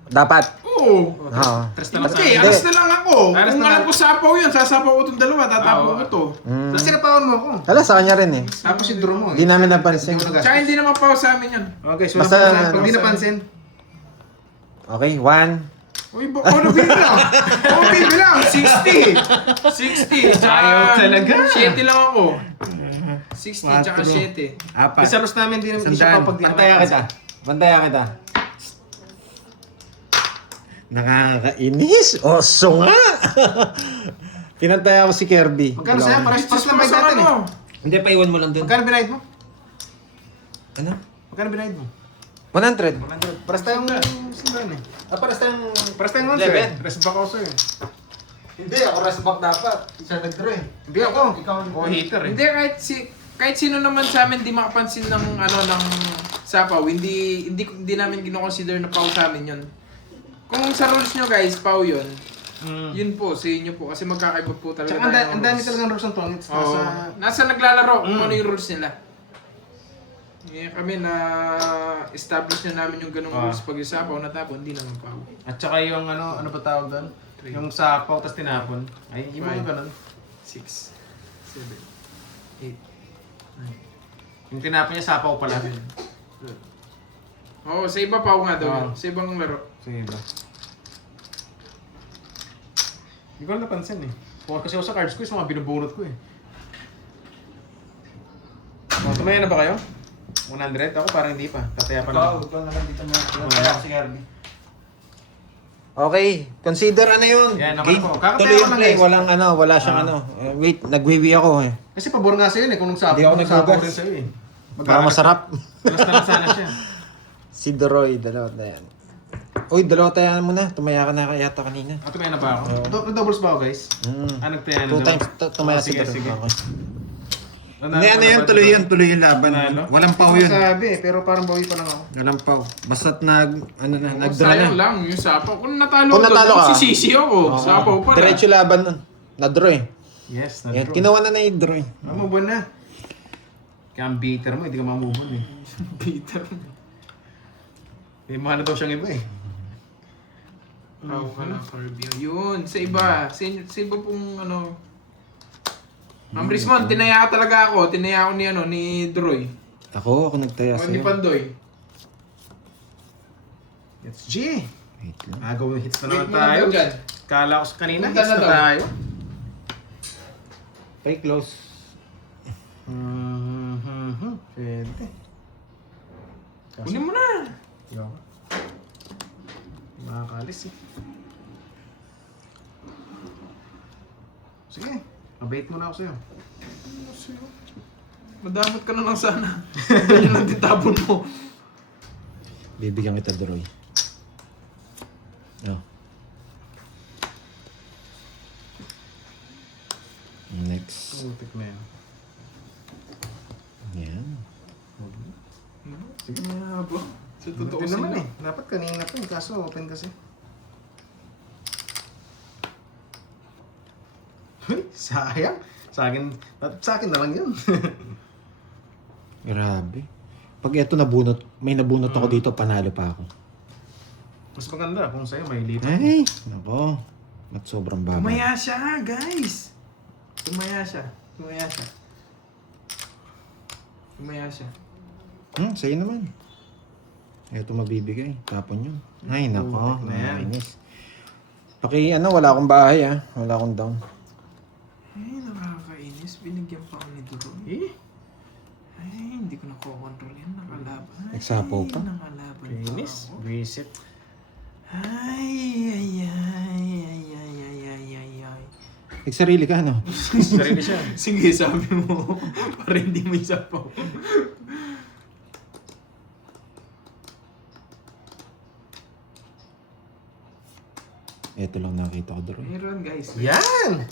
dapat. Oo. Oo. Tres na lang sa Okay, akin. alas na lang ako. Alas Kung na alam lang. ko sapaw yun, sasapaw ko itong dalawa. Tatapo ko to. Tapos sinapawan mo ako. Wala, sa kanya rin eh. Tapos si draw mo eh. Hindi namin napansin. Hindi mo nagastos. Tsaka hindi naman pao sa amin yun. Okay, so Basta, pag di ano, napansin. Okay, 1. Uy, bilang. Bilang. 60. 60. Ayaw talaga. 7 lang ako. 60 tsaka 7. Apat. Sa rules namin, hindi siya pa pag di Bantaya napansin. kita. Bantaya kita. Nakakainis. Oso nga. Pinantaya ko si Kirby. Magkano sa'yo? Paras lang may dati eh. Hindi, paiwan mo lang dun. Magkano binayad mo? Ano? Magkano binayad mo? 100. 100. Paras tayong sindahan eh. Paras tayong... Paras tayong 11 eh. Rest back ako sa'yo eh. Hindi, ako rest back dapat. Siya nag-draw eh. Hindi ako. Ikaw Ako hater eh. Hindi, kahit sino naman sa amin di makapansin ng ng sapaw, hindi namin gino-consider na pau sa amin yun. Kung sa rules nyo guys, pau yun. Yun po, sa inyo po. Kasi magkakaiba po talaga Tsaka tayo ng ang dami rules. talagang rules ng tongits. Oo. Nasa naglalaro kung ano yung rules nila. Kami na establish na namin yung ganong rules pag yung sapaw natapon, hindi naman pau. At saka yung ano ba tawag doon? Yung sapaw tas tinapon. Ay, yung mga ganun. 6, 7, 8, Yung tinapon niya sapaw pala. Oo, sa iba pau nga daw Oo. yun. Sa ibang laro. Sige ba? Hindi ko napansin eh. Kung kasi ako sa cards ko, yung mga binubunot ko eh. Oh, tumayan na ba kayo? 100? Ako parang hindi pa. Tataya pa lang. Ikaw na lang dito mo. Pinantaya ko si Kirby. Okay, consider ano yun. Yan, okay Game. po. Kakataya Tuloy ko yung lang, play. guys. Walang wala siyang wait, nagwiwi ako eh. Kasi pabor nga sa'yo eh. Kung nagsapaw, Hindi ako nagsapaw naghugas. rin sa'yo eh. Para masarap. Alas na lang sana siya. Si Doroy, dalawa tayan. Uy, dalawa tayan mo na. Tumaya ka na yata kanina. Ah, tumaya na ba ako? Doubles ba ako guys? Mm. Ah, nagtaya na 2 daw. times tumaya Oh, si sige, Doroy. sige. Okay. Nanalo Hindi, ka ano na yan, ba, tuloy Doroy? yun, tuloy yung laban. Nanalo? Walang pau Ako yun. sabi eh, pero parang bawi pa lang ako. Walang pau. Basta't nag-draw Sayang na. lang yung sapaw. Kung natalo Kung natalo ka. sisisi ako. Sapaw pala. Diretso laban nun. Na-draw eh. Yes, Yan, na-draw. kinuha na yung draw eh. Mamubon na. Kaya ang bitter mo, hindi ka mamubon eh. Peter. May mahal na daw siyang iba eh. Pau ka na, Farbio. Yun, sa iba. Sa iba pong Ma'am Rismon, tinaya talaga ako. Tinaya ako ni Droy. Ako nagtaya O ni sa'yo. Pandoy. It's G. Wait lang. Agaw na hits na Wait naman mo na tayo. daw dyan. Kala ko sa kanina, Punta hits na na daw. tayo. Pay close. Pwede. Kunin mo na. Yo. Makakalis eh. Sige, mabait muna ako sa'yo. Madamot ka na lang sana. Ganyan lang titapon mo. Bibigyan kita, Doroy. Oh. Next. Putik na yan. Yan. Sige na bro. Sa totoo Hindi naman sila. eh. Dapat kanina pa eh. Kaso open kasi. Uy, sayang. Sa akin na lang yun. Grabe. Pag ito nabunot, may nabunot ako dito, panalo pa ako. Mas maganda kung sa'yo may lipat. Ay, nako. At sobrang baba. Tumaya siya, guys. Tumaya siya. Sa'yo naman. Ito mabibigay. Tapon yun. Ay, nako. na yan. Nakainis. Wala akong bahay Wala akong down. Ay, nakakainis. Binigyan pa ako ni Duro. Ay, hindi ko nakokontrol yan. Nakalaban. Nagsapaw pa. Nakalaban pa Inis. ako. Visit. Ay. Nagsarili ka, no? Sarili siya. Sige, sabi mo. Para hindi mo isapaw. Ito lang nakita ko doon. Meron, guys. Yan!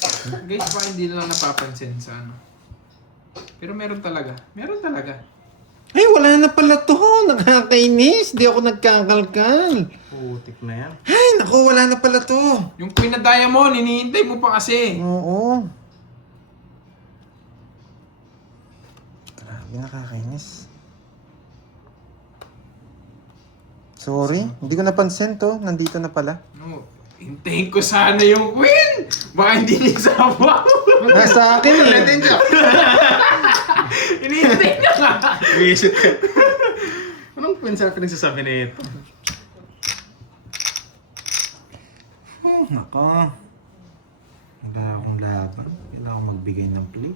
Guys, baka hindi na lang napapansin sa ano. Pero meron talaga. Ay, wala na pala to. Nakakainis. Di ako nagkakalkal. Putik na yan. Ay, naku, wala na pala to. Yung Queen na Diamond, hinihintay mo pa kasi. Oo. Grabe, nakakainis. Sorry, hindi ko napansin to. Nandito na pala. No, hintayin ko sana yung Queen. Baka hindi niya sabaw. Nasa akin eh. Hinihintay niya ka. Visit ka. Anong pinsa pinagsasabi na ito? Nako. Wala akong laban. Kailangan akong magbigay ng play.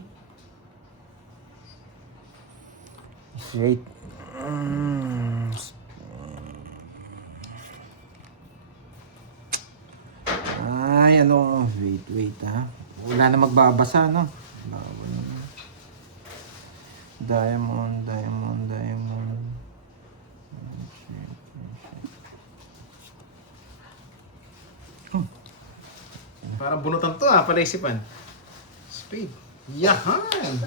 Wait. Ay, ano. Wait ha. Wala na magbabasa, no? Diamond. Parang bunutan to palaisipan. Spade. Yahan!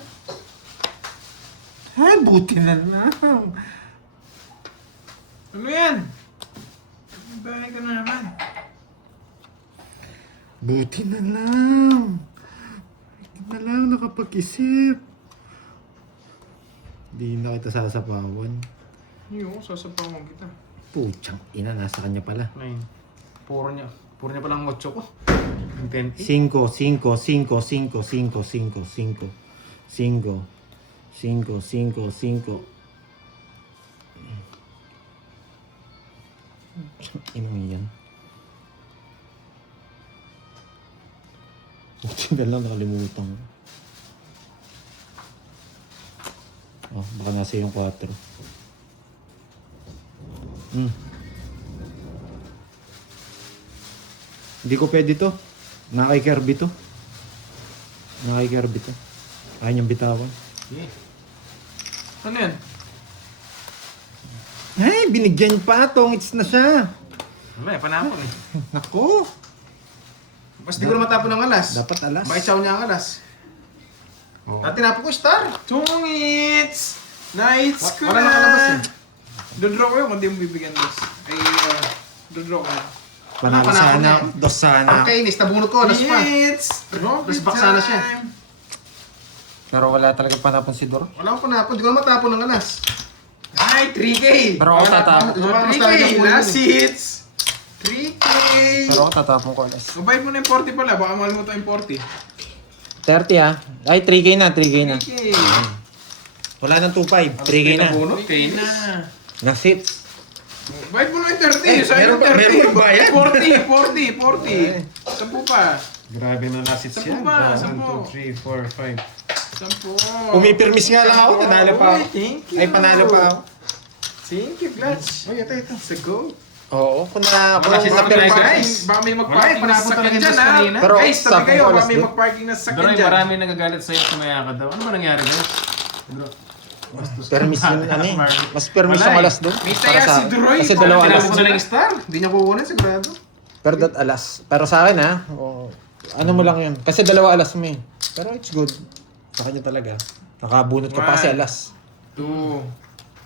Ay, buti na lang. Ano yan? Bahay ka na naman. Buti na lang. Nakapag-isip. Di na kita sasapawan. Yung sasapawan kita. Puchang ina, nasa kanya pala. Ayun. Puro niya palang 8 ko. 10. 5. Inong yan. Buti na lang nakalimutan ko. Oh, baka nasa yung 4. Hindi ko pwede to. Nakay-Kirby to. Kaya niyang bitawan. Yeah. Ano yan? Ay, binigyan pa. Tongits na siya. Wala, panapon eh. Nako. Mas di ko na matapon ng alas. Dapat alas. Bakit siya niya ang alas? Dati tinapon ko star. Tungits! Nights ko Wala na! nakalabas eh. Dodraw ko yun kung di mo bibigyan dos. Ay, dodraw ko na. Panalo Panalo sana. na. Dos sana. Ang kainis, nabunot ko, alas pa. It's Mas baksa na siya. Pero wala talaga panapon si Dor. Wala akong panapon, di ko na matapon ng alas. Ay, 3K! Pero ako tatapon. 3K! Last hits! 3K! Pero ako tatapon ko alas. Mabait mo na yung 40 pala, baka malimutan yung 40. 30 Ay, 3K na. 3K! Wala nang 2.5. 3K na. Nabunot, 3K na. Last hits. Mabait mo na yung 30. Sa'yo yung 30. meron pa ba yan? 40. Sampu pa. Grabe na last hits Sampu yan. pa, 1, sampu. 2, 3, 4, 5. Sampu. Pumipirmis nga lang ako. Nanalo pa ako. Uy, thank you. Ay, panalo pa ako. Thank you, Glutch. Uy, ito. Sa go. Oo. Kung na Wala si na Sabi, permis. Baka may Wala, mag-parking na panapon sasakyan talaga dyan, yung ha? kanina. Pero Guys, tabi sabi kayo, ko, baka alas may din. mag-parking na sasakyan Bro, dyan. marami nagagalit sa'yo sumaya ka daw. Ano ba nangyari doon? Bro. Permis yun, Mas permis Wala yung eh. alas doon. May Para taya sa si akin. Droy. Kasi dalawa alas. Tinapon na lang yung star. Hindi niya kukunin, sigurado. Pero that alas. Pero sa akin ano mo lang yun. Kasi dalawa alas mo eh. Pero it's good. Sa kanya talaga. Nakabunot ka pa kasi One. alas. 2,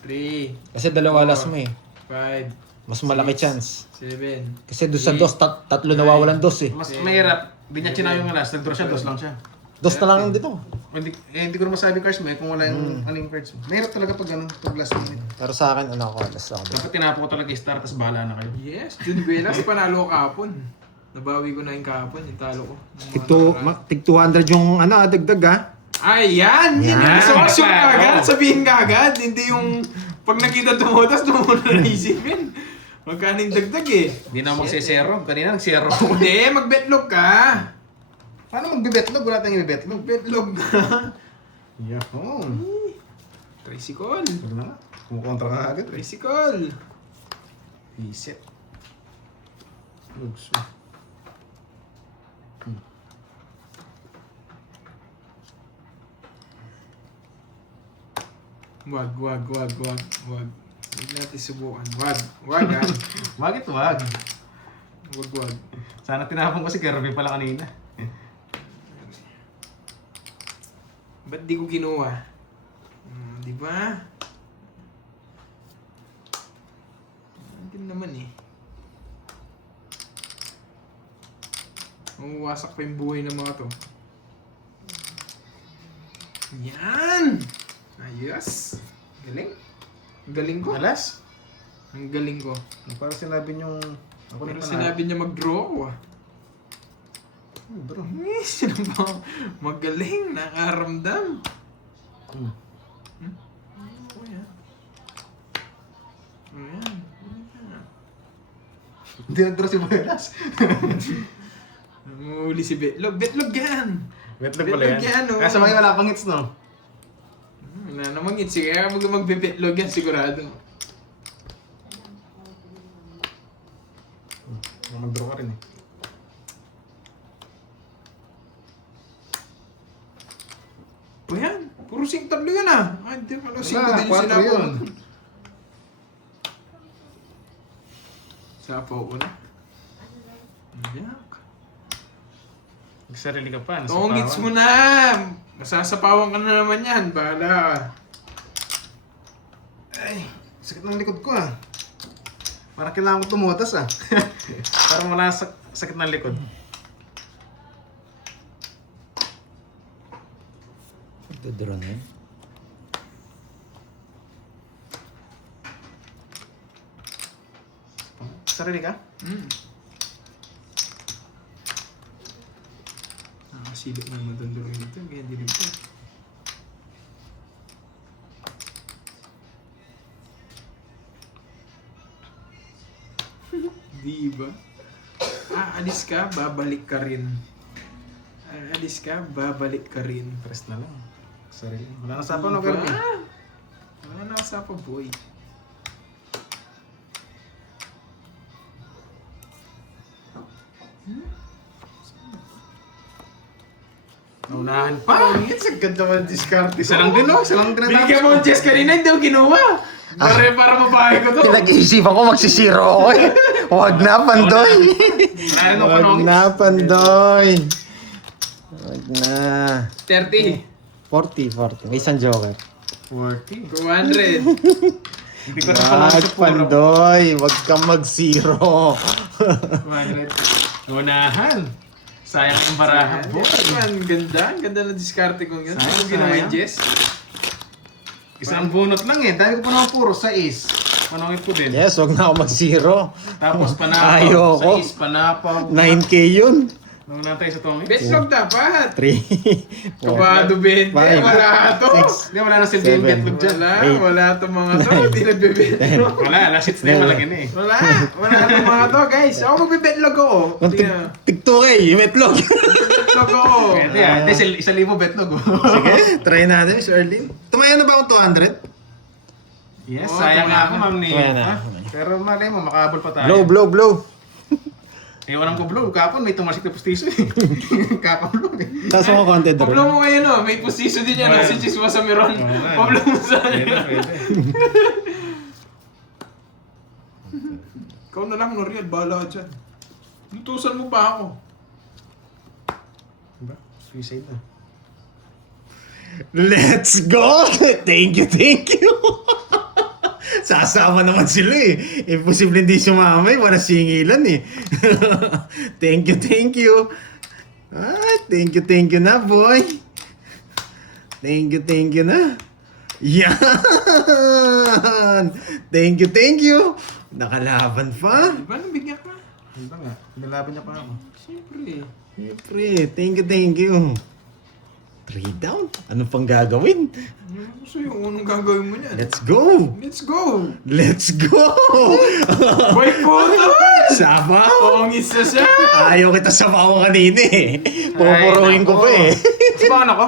3, Kasi dalawa alas mo eh. 5, Mas malaki 6, chance. 7. Kasi doon sa dos, tatlo nawawalan dos eh. Mas mahirap. Hindi niya chinaw yung alas. Nag-draw siya, dos lang siya. Dos na lang dito. Hindi ko na masabi cards mo kung wala yung ano yung cards mo. Mahirap talaga pag ganun, pag last minute. Pero sa akin, ako, alas ako. Dapat tinapo ko talaga yung star, tapos bahala na kayo. Yes, Jun Velas, panalo ka hapon. Nabawi ko na yung kahapon, yung talo ko. Ng mga nakaraan. Tig 200 yung dagdag ha. Ay, yan! Yan Yan. yung assumption Oo. agad. Sabihin ka agad. Hindi yung pag nakita tumutas, tumutas na isipin. Magkano yung dagdag eh. Hindi na magsisero. Kanina nagsero. Hindi, mag-betlog ka. Paano magbibetlog? Wala tayong ibibetlog. Betlog ka. Yahoo. Tricycle. Wala na nga. Kumukontra ka agad. Tricycle. Reset. Lugso. Wag. Huwag natin subukan. Wag ha. Bakit wag? Wag. Sana tinapon ko si Kirby pala kanina. Ba't di ko kinuha? Di ba? Hindi naman eh. Mawawasak pa yung buhay ng mga to. Yan! Ayos! Galing. Ang galing ko. Alas? Ang galing ko. Parang sinabi niyong... Ako Pero na sinabi niya mag-draw ako ah. Bro. Eh, sino ba? Magaling, nakaramdam. Hmm. Ayan. Ayan. Hindi nagdro si Buenas. Namuli si Betlog. Betlog yan! Betlog pala yan. Betlog yan, oh. Kaya sa mga wala pang hits, no? Wala namang itsi. Kaya magbe-betlog yan sigurado. Mag-draw ka rin eh. O yan. Puro sing tatlo yan ah. Ay, hindi pala sing Wala, din yung 4 sinapo yun. ko. Sapo ko na. Yak. Nagsarili ka pa. Tongits mo na! Masasapawan ka na naman yan. Bahala ka. Ay, sakit ng likod ko ah. Parang kailangan ko tumutas ah. Parang wala sakit ng likod. Dodro na yun. Sarili ka? Nakasilip na madundurong dito. Kaya dilim ko. Diba? Aalis ka, babalik ka rin. Aalis ka, babalik ka rin. Press na lang. Sarili. Wala na sapaw no, Diba? Kirby. Wala na usapan, boy. Naunahan pa. Pangit, sa ganda mo diskarte. Isa lang din no? Isa lang din Binigyan mo ang Jess kanina, hindi ko kinuha. Para mabahay ko to. Pinag-iisipan ko magsisiro ako eh. Huwag na, Pandoy. Ano pa Huwag nung? na, Pandoy. Huwag na. 30. 40. May isang joker. 40. 200. Hindi ko na pala Wag, Pandoy. Huwag kang mag-zero. 200. Naunahan. Sayang ang barahan po. Ang ganda. Ang ganda na diskarte ko. Ganda Sayang, ko ginawa yung sayang. Jess. Isang bunot lang eh. Dahil ko pa naman puro sa is. Panungit ko din. Yes, huwag na ako mag-zero. Tapos panapaw. Ayoko. Sa is, panapaw. 9K yun. Nung natay sa tongit. Betlog dapat. 3. Kabado 20. Five. Wala to. Hindi, wala na silbi yung Seven. betlog dyan. Wala to mga to. Hindi nagbe-betlog. Wala, last hits na yung malaki na eh. Wala to mga to guys. Ako magbe-betlog ako. Tig 2K, yung itlog. Betlog ako. Pwede ah. Hindi, 1,000 betlog oh. Sige, try natin, Miss Erlyn. Tumayo na ba akong 200? Yes, Oo, sayang tama nga ako na. ma'am ni. Tama na. Ha? Pero malay mo, makahabol pa tayo. Blow. Eh, walang ko blow. Kapon, may tumasik na pustiso eh. Kakablow eh. Tapos ako konti Pablo doon. mo kayo no. May position din yan. Si Chiswa sa Miron. Pablo mo sa Pwede, pwede. Ikaw na lang, Noriel. Bahala ka dyan. Lutusan mo pa ako. Diba? Suicide na. Let's go! Thank you. Sasama naman sila eh. Imposible hindi sumamay, wala singilan eh. Thank you. Thank you na, boy. Thank you na. Yan! Thank you. Nakalaban pa. Diba nabigyan ka? Ganda nga. Nilaban niya pa ako. Siyempre. Siyempre, thank you. 3 down? Ano pang gagawin? So yung unong gagawin mo niyan. Let's go! Let's go! Let's go! Boy puto! Sabaw! Pongis na siya! Ayaw kita sabawan kanina eh. Pupuruin ko pa eh. Sabahan ako?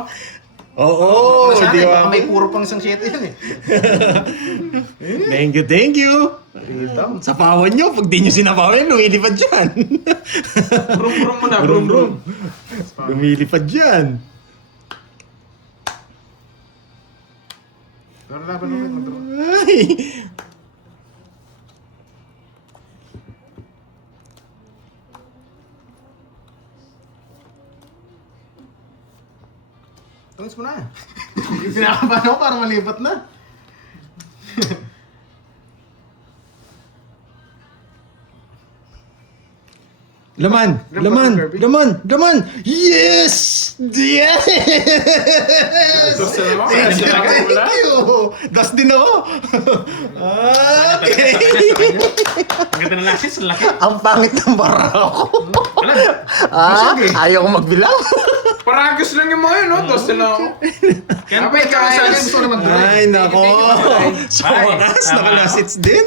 Oo, Sana, di baka ba? may puro pang isang 7 yan eh. Thank you. Sapawan nyo, pag di nyo sinapawan, lumilipad dyan. Brum-brum mo na, brum-brum. Lumilipad dyan. Pero laban ulit, mag-draw. Ay. Tangis mo na. Yung pinakabahan ako para malipat na. Laman! Laman! Laman! Yes! Yes! Gusto na mo? Thank Gusto na mo? you! Thank you! Das din ako! Okay! Ang ganda ng lasis, ang laki. Ang pangit ng bara ko. Busog eh. Ayaw ko magbilang. Paragos lang yung mga yun, no? Dos na ako. Kaya pa ikaw sa akin, gusto ko na mag-draw. Ay, nako. Thank you, thank you. Sa Bye. wakas, Tama. nakalasits din.